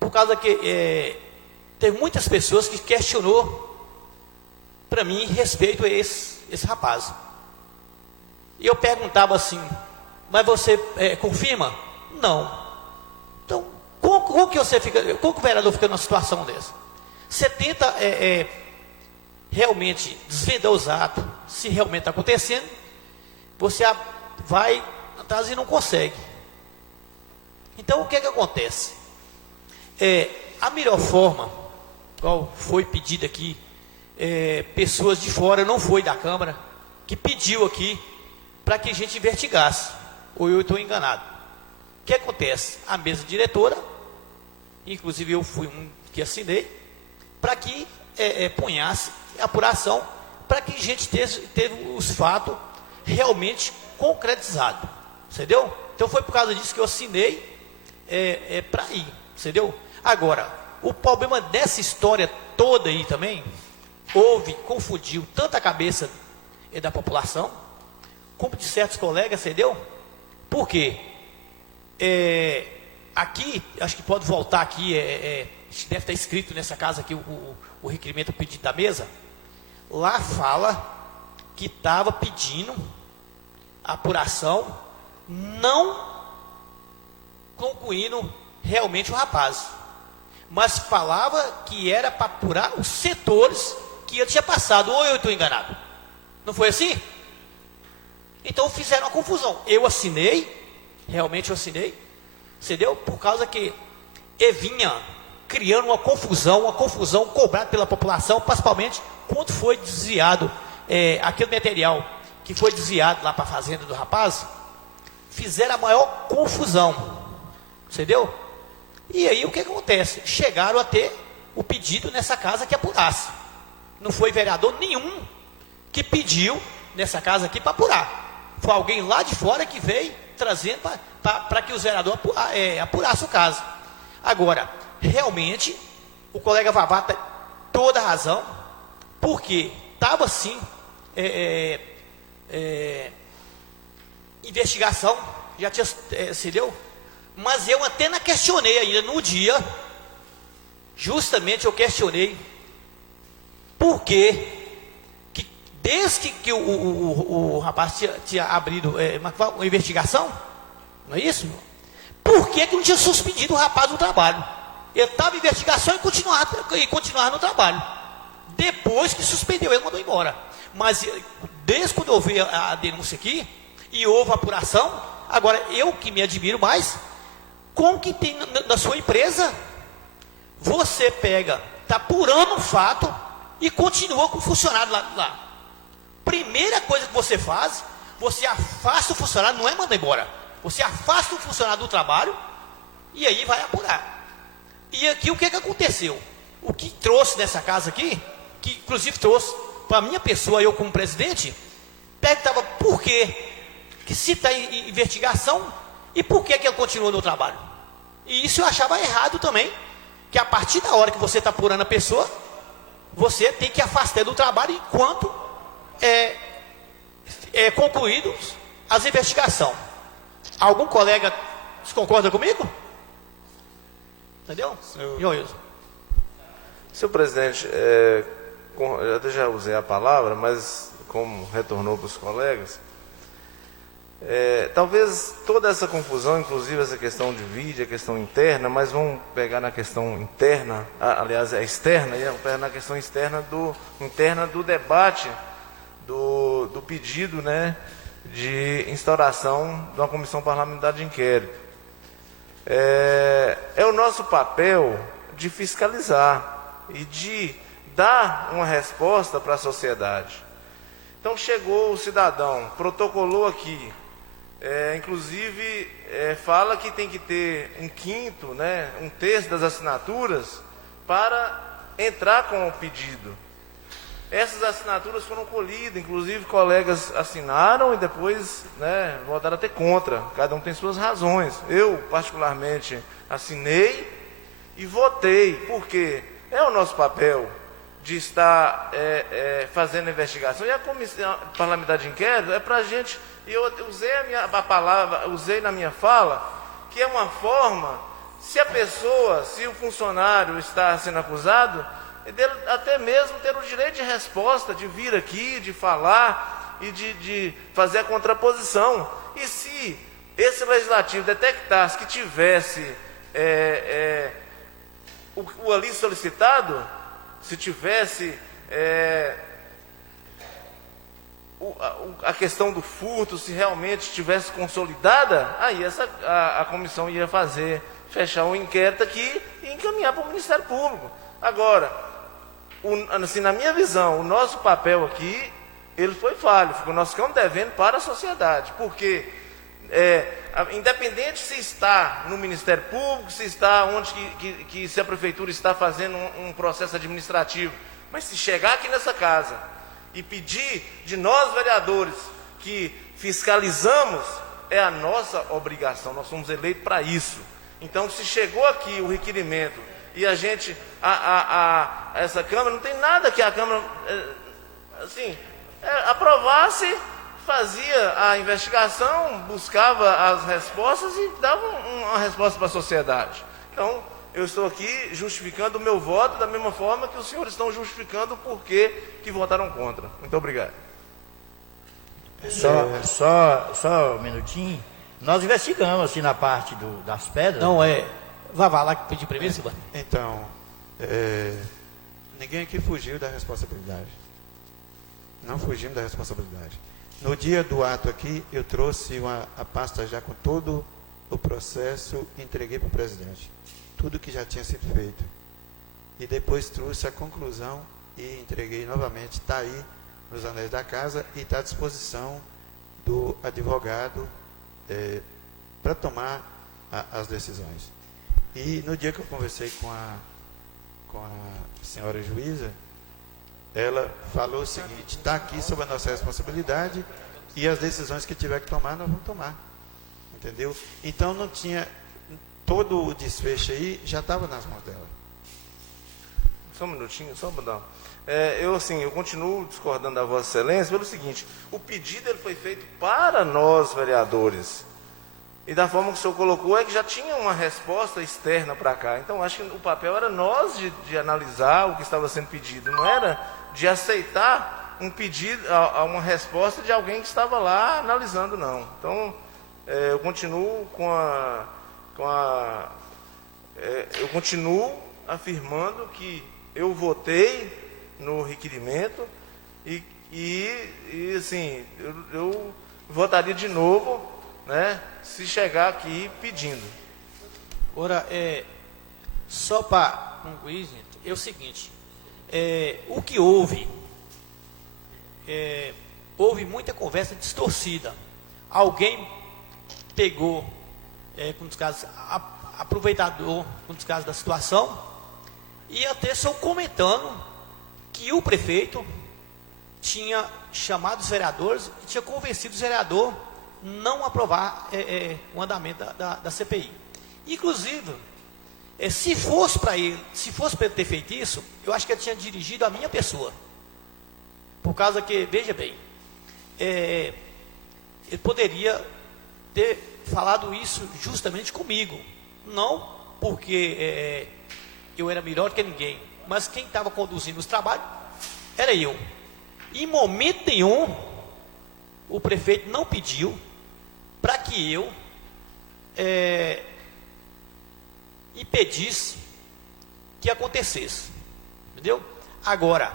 por causa que tem muitas pessoas que questionou para mim respeito a esse rapaz. E eu perguntava assim, mas você confirma? Não. Então, como que o vereador fica numa situação dessa? Você tenta realmente desvendar os atos, se realmente está acontecendo, você vai atrás e não consegue. Então, o que acontece? A melhor forma, qual foi pedida aqui, pessoas de fora, não foi da Câmara, que pediu aqui para que a gente investigasse, ou eu estou enganado. O que acontece? A mesa diretora, inclusive eu fui um que assinei, para que punhasse apuração, para que a gente teve os fatos realmente concretizados, entendeu? Então foi por causa disso que eu assinei para ir, entendeu? Agora, o problema dessa história toda aí também, confundiu tanto a cabeça da população, como de certos colegas, entendeu? Por quê? Aqui, acho que pode voltar aqui, deve estar escrito nessa casa aqui o requerimento, o pedido da mesa. Lá fala que estava pedindo apuração, não concluindo realmente o rapaz, mas falava que era para apurar os setores que eu tinha passado, ou eu estou enganado? Não foi assim? Então fizeram uma confusão. Eu assinei, realmente eu assinei, entendeu? Por causa que vinha criando uma confusão cobrada pela população, principalmente quando foi desviado aquele material que foi desviado lá para a fazenda do rapaz, fizeram a maior confusão, entendeu? E aí o que acontece? Chegaram a ter o pedido nessa casa que apurasse. Não foi vereador nenhum que pediu nessa casa aqui para apurar. Foi alguém lá de fora que veio trazendo para que os vereadores apurassem o caso. Agora, realmente, o colega Vavá tem toda a razão, porque estava sim investigação, já tinha se deu, mas eu até não questionei ainda no dia, justamente eu questionei por que desde que o rapaz tinha abrido uma investigação, não é isso? Por que não tinha suspendido o rapaz do trabalho? Ele estava em investigação e continuava no trabalho. Depois que suspendeu, ele mandou embora. Mas desde quando eu vi a denúncia aqui, e houve apuração, agora eu que me admiro mais, como que tem na sua empresa, você está apurando um fato e continua com o funcionário lá. Primeira coisa que você faz, você afasta o funcionário, não é mandar embora. Você afasta o funcionário do trabalho e aí vai apurar. E aqui o que aconteceu? O que trouxe nessa casa aqui, que inclusive trouxe para a minha pessoa, eu como presidente, perguntava por quê? Que se está em investigação, e por que ele continua no trabalho? E isso eu achava errado também, que a partir da hora que você está apurando a pessoa, você tem que afastar do trabalho enquanto concluído as investigações. Algum colega concorda comigo? Entendeu? Senhor presidente, eu até já usei a palavra, mas como retornou para os colegas, talvez toda essa confusão, inclusive essa questão de vídeo, a questão interna, mas vamos pegar na questão interna, aliás, externa, e vamos pegar na questão interna do debate do pedido, né, de instauração de uma comissão parlamentar de inquérito. É o nosso papel de fiscalizar e de dar uma resposta para a sociedade. Então chegou o cidadão, protocolou aqui, inclusive fala que tem que ter um quinto, né, um terço das assinaturas para entrar com o pedido. Essas assinaturas foram colhidas, inclusive colegas assinaram e depois, né, votaram até contra. Cada um tem suas razões. Eu, particularmente, assinei e votei, porque é o nosso papel de estar fazendo a investigação. E a comissão parlamentar de inquérito é para a gente, e eu usei a palavra, usei na minha fala, que é uma forma, se o funcionário está sendo acusado, dele até mesmo ter o direito de resposta, de vir aqui, de falar e de fazer a contraposição. E se esse legislativo detectasse que tivesse o ali solicitado, se tivesse a questão do furto, se realmente estivesse consolidada, aí a comissão ia fechar um inquérito aqui e encaminhar para o Ministério Público. Agora, assim, na minha visão, o nosso papel aqui ele foi falho, nós ficamos devendo para a sociedade, porque independente se está no Ministério Público, se está onde se a Prefeitura está fazendo um processo administrativo, mas se chegar aqui nessa casa e pedir de nós vereadores que fiscalizamos, é a nossa obrigação, nós somos eleitos para isso. Então, se chegou aqui o requerimento e a gente, essa Câmara, não tem nada que a Câmara, aprovasse, fazia a investigação, buscava as respostas e dava uma resposta para a sociedade. Então, eu estou aqui justificando o meu voto da mesma forma que os senhores estão justificando o porquê que votaram contra. Muito obrigado. Só um minutinho. Nós investigamos assim na parte das pedras. Não, vai lá que pedir primeiro, Silvano. Então, ninguém aqui fugiu da responsabilidade. Não fugimos da responsabilidade. No dia do ato aqui, eu trouxe a pasta já com todo o processo e entreguei para o presidente. Tudo que já tinha sido feito. E depois trouxe a conclusão e entreguei novamente. Está aí nos anéis da casa e está à disposição do advogado para tomar as decisões. E no dia que eu conversei com a senhora juíza, ela falou o seguinte: está aqui sob a nossa responsabilidade e as decisões que tiver que tomar, nós vamos tomar. Entendeu? Então não tinha, todo o desfecho aí já estava nas mãos dela. Só um minutinho, só mudar. Eu continuo discordando da Vossa Excelência pelo seguinte: o pedido ele foi feito para nós, vereadores. E da forma que o senhor colocou, é que já tinha uma resposta externa para cá. Então, acho que o papel era nós de analisar o que estava sendo pedido. Não era de aceitar um pedido, uma resposta de alguém que estava lá analisando, não. Então, eu continuo eu continuo afirmando que eu votei no requerimento e assim, eu votaria de novo, né, se chegar aqui pedindo. Agora, só para concluir, gente, é o seguinte, o que houve muita conversa distorcida. Alguém pegou, com os casos, aproveitador, com os casos da situação, e até estou comentando que o prefeito tinha chamado os vereadores e tinha convencido os vereadores não aprovar o andamento da CPI. Inclusive, se fosse para ele ter feito isso, eu acho que ele tinha dirigido a minha pessoa. Por causa que, veja bem, ele poderia ter falado isso justamente comigo. Não porque eu era melhor que ninguém, mas quem estava conduzindo os trabalhos era eu. Em momento nenhum, o prefeito não pediu para que eu impedisse que acontecesse. Entendeu? Agora,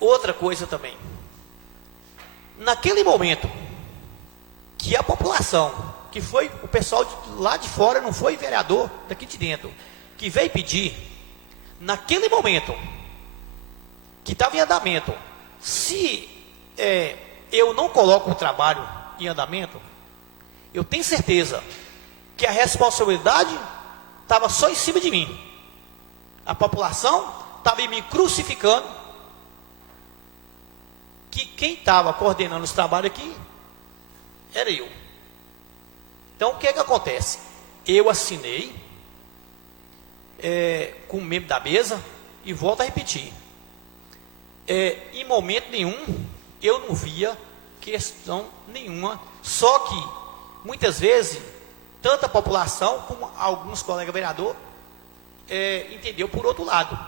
outra coisa também. Naquele momento que a população, que foi o pessoal lá de fora, não foi vereador daqui de dentro, que veio pedir, naquele momento que estava em andamento, se eu não coloco o trabalho em andamento, eu tenho certeza que a responsabilidade estava só em cima de mim. A população estava me crucificando, que quem estava coordenando os trabalhos aqui era eu. Então, o que é que acontece? Eu assinei com o membro da mesa e volto a repetir. Em momento nenhum, eu não via questão nenhuma, só que, muitas vezes, tanto a população como alguns colegas vereadores entendeu por outro lado.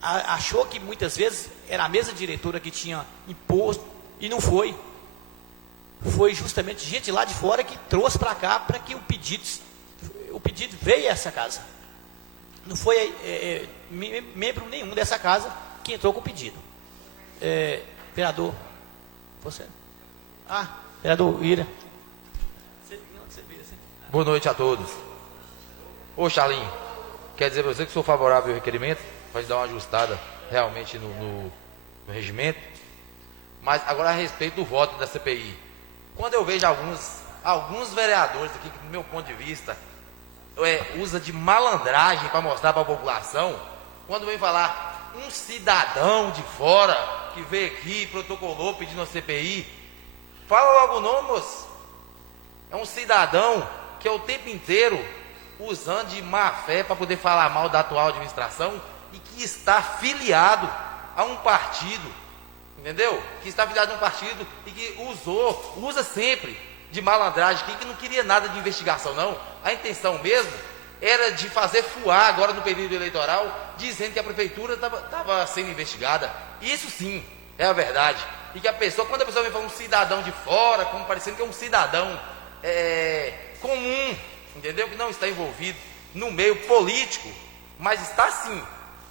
Achou que muitas vezes era a mesa diretora que tinha imposto, e não foi. Foi justamente gente lá de fora que trouxe para cá para que o pedido veio a essa casa. Não foi membro nenhum dessa casa que entrou com o pedido. Vereador, você? Vereador Ira. Boa noite a todos. Ô Charlinho, quer dizer para você que sou favorável ao requerimento? Pode dar uma ajustada. realmente no regimento. Mas agora a respeito do voto da CPI. Quando eu vejo alguns vereadores aqui, que do meu ponto de vista, usa de malandragem para mostrar para a população, quando vem falar um cidadão de fora que veio aqui, protocolou pedindo a CPI, fala logo o nome, moço. É um cidadão que é o tempo inteiro usando de má fé para poder falar mal da atual administração e que está filiado a um partido, entendeu? Que está filiado a um partido e que usa sempre de malandragem, que não queria nada de investigação, não. A intenção mesmo era de fazer fuar agora no período eleitoral, dizendo que a prefeitura estava sendo investigada. Isso sim é a verdade. E que quando a pessoa vem falar um cidadão de fora, como parecendo que é um cidadão comum, entendeu? Que não está envolvido no meio político, mas está sim.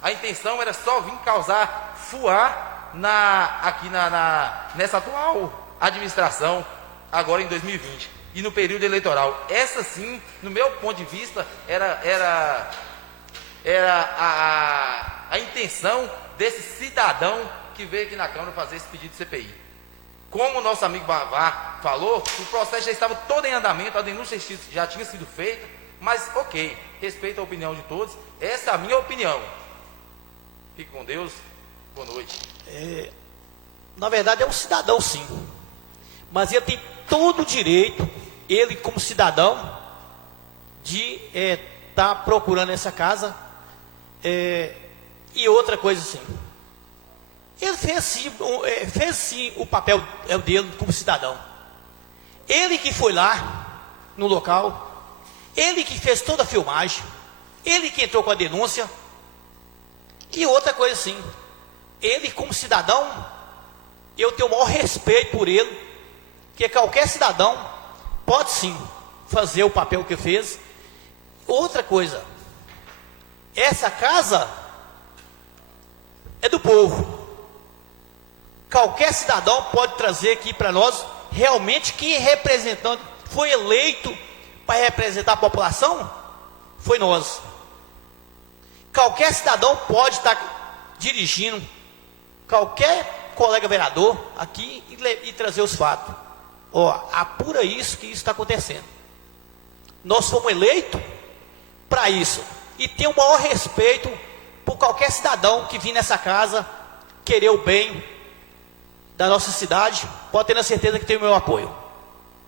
A intenção era só vir causar fuar nessa atual administração, agora em 2020 e no período eleitoral. Essa sim, no meu ponto de vista, era a intenção desse cidadão que veio aqui na Câmara fazer esse pedido de CPI. Como o nosso amigo Bavar falou, o processo já estava todo em andamento, a denúncia já tinha sido feita, mas ok, respeito a opinião de todos, essa é a minha opinião. Fique com Deus, boa noite. Na verdade é um cidadão sim, mas ele tem todo o direito, ele como cidadão, de estar procurando essa casa. E outra coisa assim, ele fez sim o papel dele como cidadão. Ele que foi lá no local, ele que fez toda a filmagem, ele que entrou com a denúncia. E outra coisa assim, ele como cidadão, eu tenho o maior respeito por ele, que qualquer cidadão pode sim fazer o papel que fez. Outra coisa, essa casa é do povo. Qualquer cidadão pode trazer aqui para nós realmente quem representante foi eleito para representar a população, foi nós. Qualquer cidadão pode estar dirigindo, qualquer colega vereador aqui e trazer os fatos. Apura isso que isso está acontecendo. Nós fomos eleitos para isso e tenho o maior respeito por qualquer cidadão que vir nessa casa querer o bem da nossa cidade, pode ter na certeza que tem o meu apoio.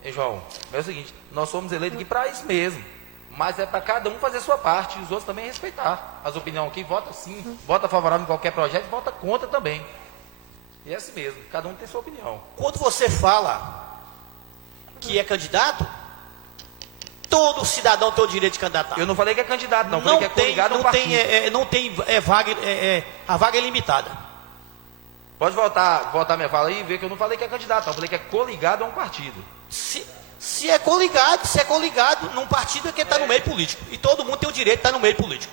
João, é o seguinte, nós fomos eleitos aqui para isso mesmo, mas é para cada um fazer a sua parte e os outros também respeitar as opiniões aqui. Vota sim, vota favorável em qualquer projeto, vota contra também. E é assim mesmo, cada um tem sua opinião. Quando você fala que é candidato, todo cidadão tem o direito de candidatar. Eu não falei que é candidato, não. Falei que é coligado no partido. Não tem vaga, a vaga é limitada. Pode voltar minha fala aí e ver que eu não falei que é candidato, eu falei que é coligado a um partido. Se é coligado num partido é que está no meio político. E todo mundo tem o direito de estar no meio político.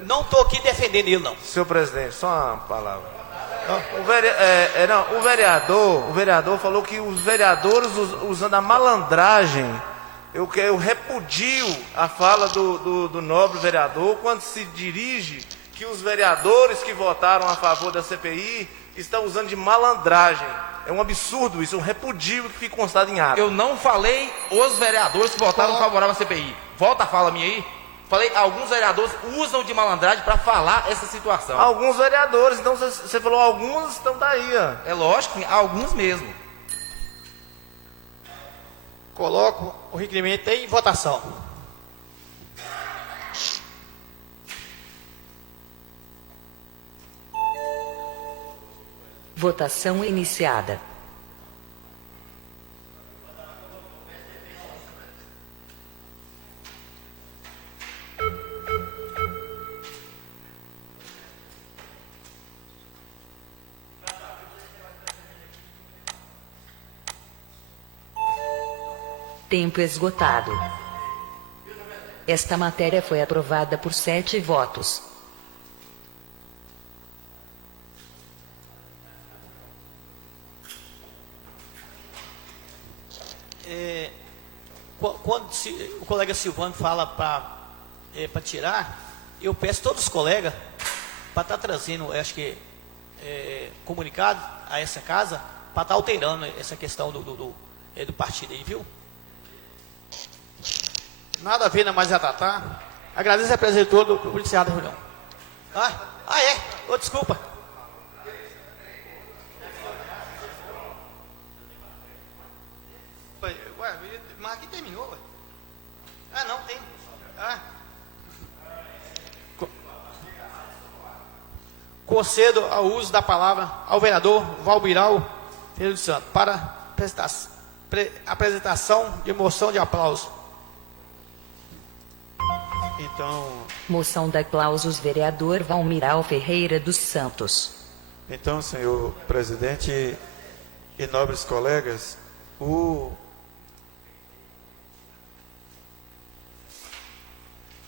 Não estou aqui defendendo ele, não. Senhor presidente, só uma palavra. O vereador falou que os vereadores usando a malandragem. Eu repudio a fala do nobre vereador quando se dirige que os vereadores que votaram a favor da CPI estão usando de malandragem. É um absurdo isso, um repudio que fica constado em ato. Eu não falei os vereadores que votaram favorável à CPI. Volta a fala minha aí. Falei, alguns vereadores usam de malandragem para falar essa situação. Alguns vereadores, então você falou alguns, então daí, ó. É lógico, alguns mesmo. Coloco o requerimento em votação. Votação iniciada. Tempo esgotado. Esta matéria foi aprovada por 7 votos. Quando o colega Silvano fala para tirar, eu peço a todos os colegas para estar trazendo, acho que, comunicado a essa casa, para estar alterando essa questão do partido aí, viu? Nada a ver, na mais a tratar. Agradeço a presença de todo por iniciar da reunião. Desculpa. Mas aqui terminou, ué. Não, tem. Concedo ao uso da palavra ao vereador Valbiral Filho de Santo para apresentação de moção de aplauso. Então, Moção de aplausos, vereador Valmiral Ferreira dos Santos. então, senhor presidente e nobres colegas, o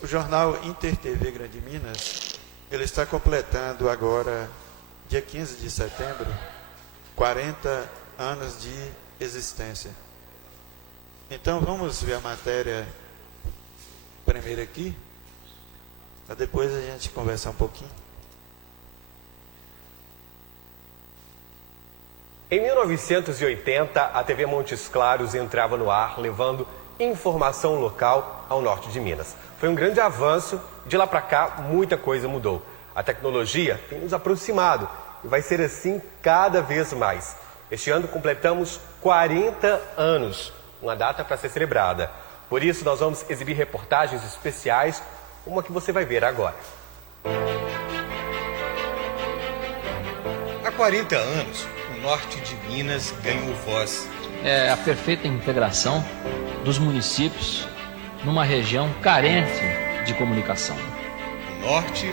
jornal Inter TV Grande Minas, ele está completando agora, dia 15 de setembro, 40 anos de existência. Então vamos ver a matéria primeiro aqui, para depois a gente conversar um pouquinho. Em 1980, a TV Montes Claros entrava no ar, levando informação local ao norte de Minas. Foi um grande avanço e de lá para cá muita coisa mudou. A tecnologia tem nos aproximado e vai ser assim cada vez mais. Este ano completamos 40 anos, uma data para ser celebrada. Por isso nós vamos exibir reportagens especiais, como a que você vai ver agora. Há 40 anos, o norte de Minas ganhou voz. É a perfeita integração dos municípios numa região carente de comunicação. O norte,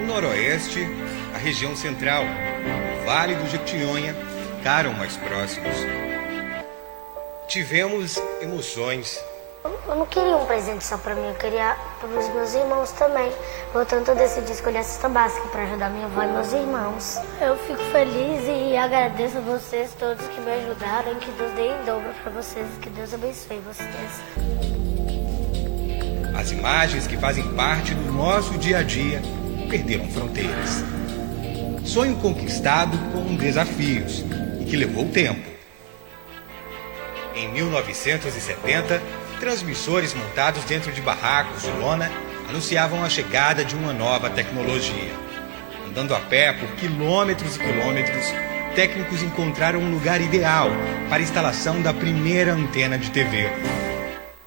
o noroeste, a região central, o Vale do Jequitinhonha ficaram mais próximos. Tivemos emoções. Eu não queria um presente só para mim, eu queria para os meus irmãos também. Portanto, eu decidi escolher a cesta básica para ajudar minha avó e meus irmãos. Eu fico feliz e agradeço a vocês todos que me ajudaram, que Deus dê em dobro para vocês, que Deus abençoe vocês. As imagens que fazem parte do nosso dia a dia perderam fronteiras. Sonho conquistado com desafios e que levou tempo. Em 1970, transmissores montados dentro de barracos de lona anunciavam a chegada de uma nova tecnologia. Andando a pé por quilômetros e quilômetros, técnicos encontraram um lugar ideal para a instalação da primeira antena de TV.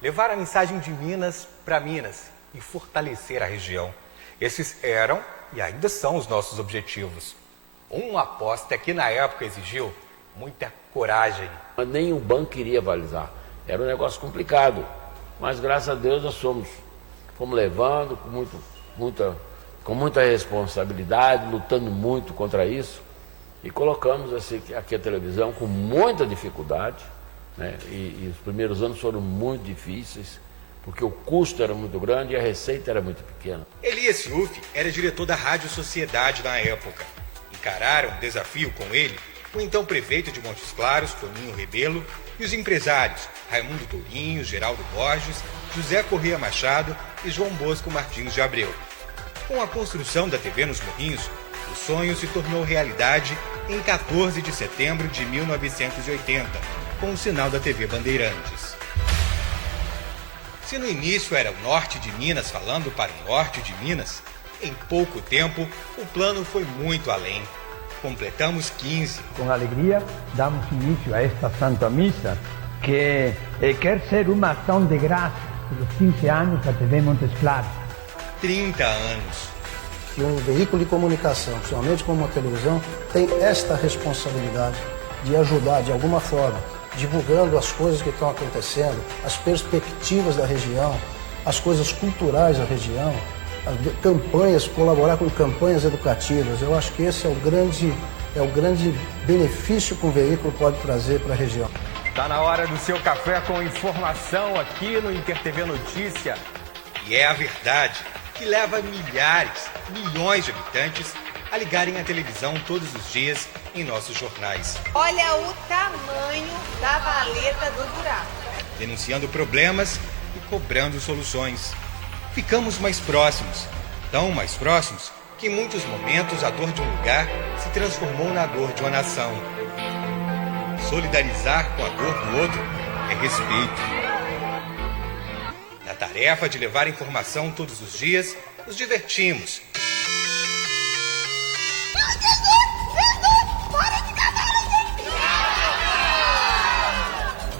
Levar a mensagem de Minas para Minas e fortalecer a região. Esses eram e ainda são os nossos objetivos. Uma aposta que na época exigiu muita coragem. Nem o banco queria avalizar. Era um negócio complicado. Mas graças a Deus nós fomos levando com muita responsabilidade, lutando muito contra isso. E colocamos aqui a televisão com muita dificuldade. Né? E os primeiros anos foram muito difíceis, porque o custo era muito grande e a receita era muito pequena. Elias Ciufi era diretor da Rádio Sociedade na época. Encararam o desafio com ele o então prefeito de Montes Claros, Toninho Rebelo, e os empresários Raimundo Tourinho, Geraldo Borges, José Corrêa Machado e João Bosco Martins de Abreu. Com a construção da TV nos Morrinhos, o sonho se tornou realidade em 14 de setembro de 1980, com o sinal da TV Bandeirantes. Se no início era o norte de Minas falando para o norte de Minas, em pouco tempo o plano foi muito além. Completamos 15. Com alegria, damos início a esta Santa Missa, que quer ser uma ação de graça pelos 15 anos da TV Montes Claros. 30 anos. Que um veículo de comunicação, principalmente como uma televisão, tem esta responsabilidade de ajudar de alguma forma, divulgando as coisas que estão acontecendo, as perspectivas da região, as coisas culturais da região, as campanhas, colaborar com campanhas educativas. Eu acho que esse é o grande benefício que um veículo pode trazer para a região. Está na hora do seu café com informação aqui no InterTV Notícia. E é a verdade que leva milhares, milhões de habitantes a ligarem a televisão todos os dias em nossos jornais. Olha o tamanho da valeta do buraco. Denunciando problemas e cobrando soluções. Ficamos mais próximos, tão mais próximos, que em muitos momentos a dor de um lugar se transformou na dor de uma nação. Solidarizar com a dor do outro é respeito. Na tarefa de levar informação todos os dias, nos divertimos.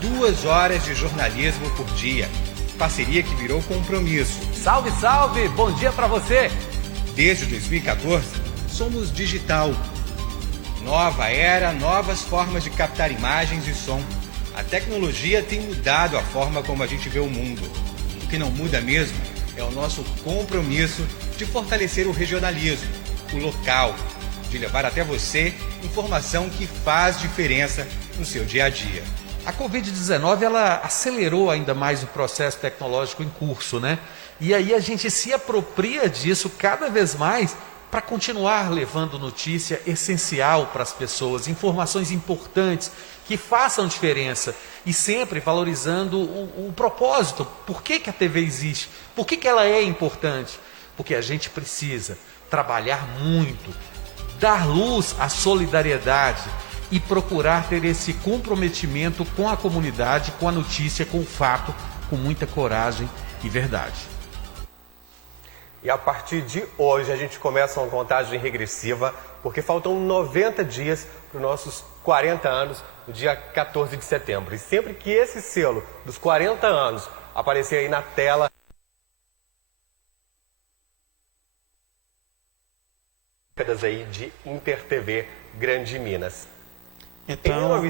2 horas de jornalismo por dia. Parceria que virou compromisso. Salve, salve! Bom dia pra você! Desde 2014, somos digital. Nova era, novas formas de captar imagens e som. A tecnologia tem mudado a forma como a gente vê o mundo. O que não muda mesmo é o nosso compromisso de fortalecer o regionalismo, o local, de levar até você informação que faz diferença no seu dia a dia. A Covid-19, ela acelerou ainda mais o processo tecnológico em curso, né? E aí a gente se apropria disso cada vez mais para continuar levando notícia essencial para as pessoas, informações importantes que façam diferença e sempre valorizando o propósito. Por que a TV existe? Por que ela é importante? Porque a gente precisa trabalhar muito, dar luz à solidariedade e procurar ter esse comprometimento com a comunidade, com a notícia, com o fato, com muita coragem e verdade. E a partir de hoje a gente começa uma contagem regressiva, porque faltam 90 dias para os nossos 40 anos, no dia 14 de setembro. E sempre que esse selo dos 40 anos aparecer aí na tela, décadas aí de InterTV Grande Minas. Então,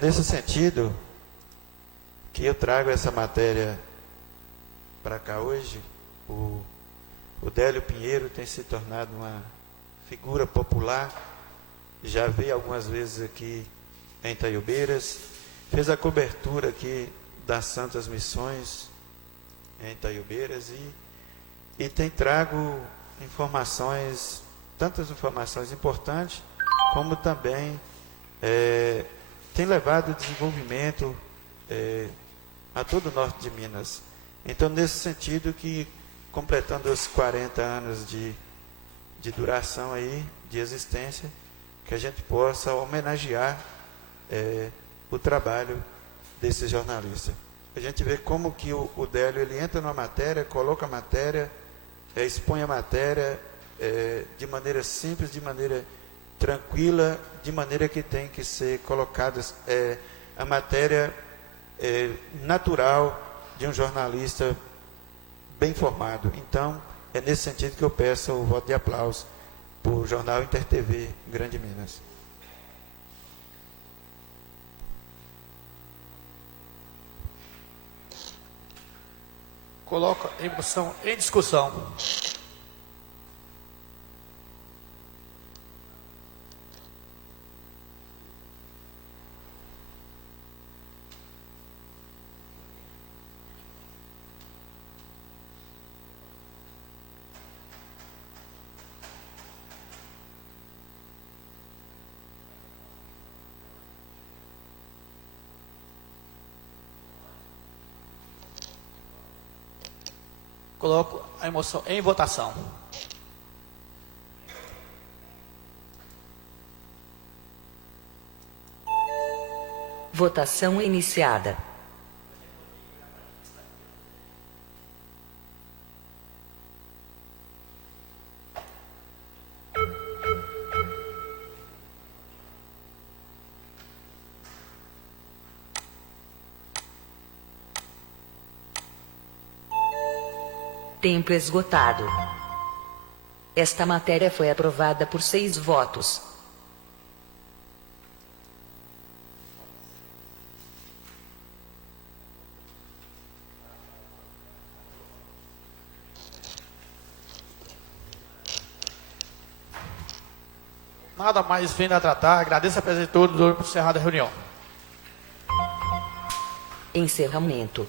nesse sentido, que eu trago essa matéria para cá hoje, o Délio Pinheiro tem se tornado uma figura popular, já veio algumas vezes aqui em Itaiobeiras, fez a cobertura aqui das Santas Missões em Itaiobeiras e tem trago informações, tantas informações importantes, como também tem levado desenvolvimento a todo o norte de Minas. Então, nesse sentido que, completando os 40 anos de duração aí, de existência, que a gente possa homenagear o trabalho desse jornalista. A gente vê como que o Délio, ele entra numa matéria, coloca a matéria, expõe a matéria de maneira simples, de maneira tranquila, de maneira que tem que ser colocada a matéria natural de um jornalista bem formado. Então, é nesse sentido que eu peço o voto de aplauso para o jornal InterTV Grande Minas. Coloco em moção, em discussão. Coloco a moção em votação. Votação iniciada. Tempo esgotado. Esta matéria foi aprovada por 6 votos. Nada mais vindo a tratar. Agradeço a presença de todos por encerrar a reunião. Encerramento.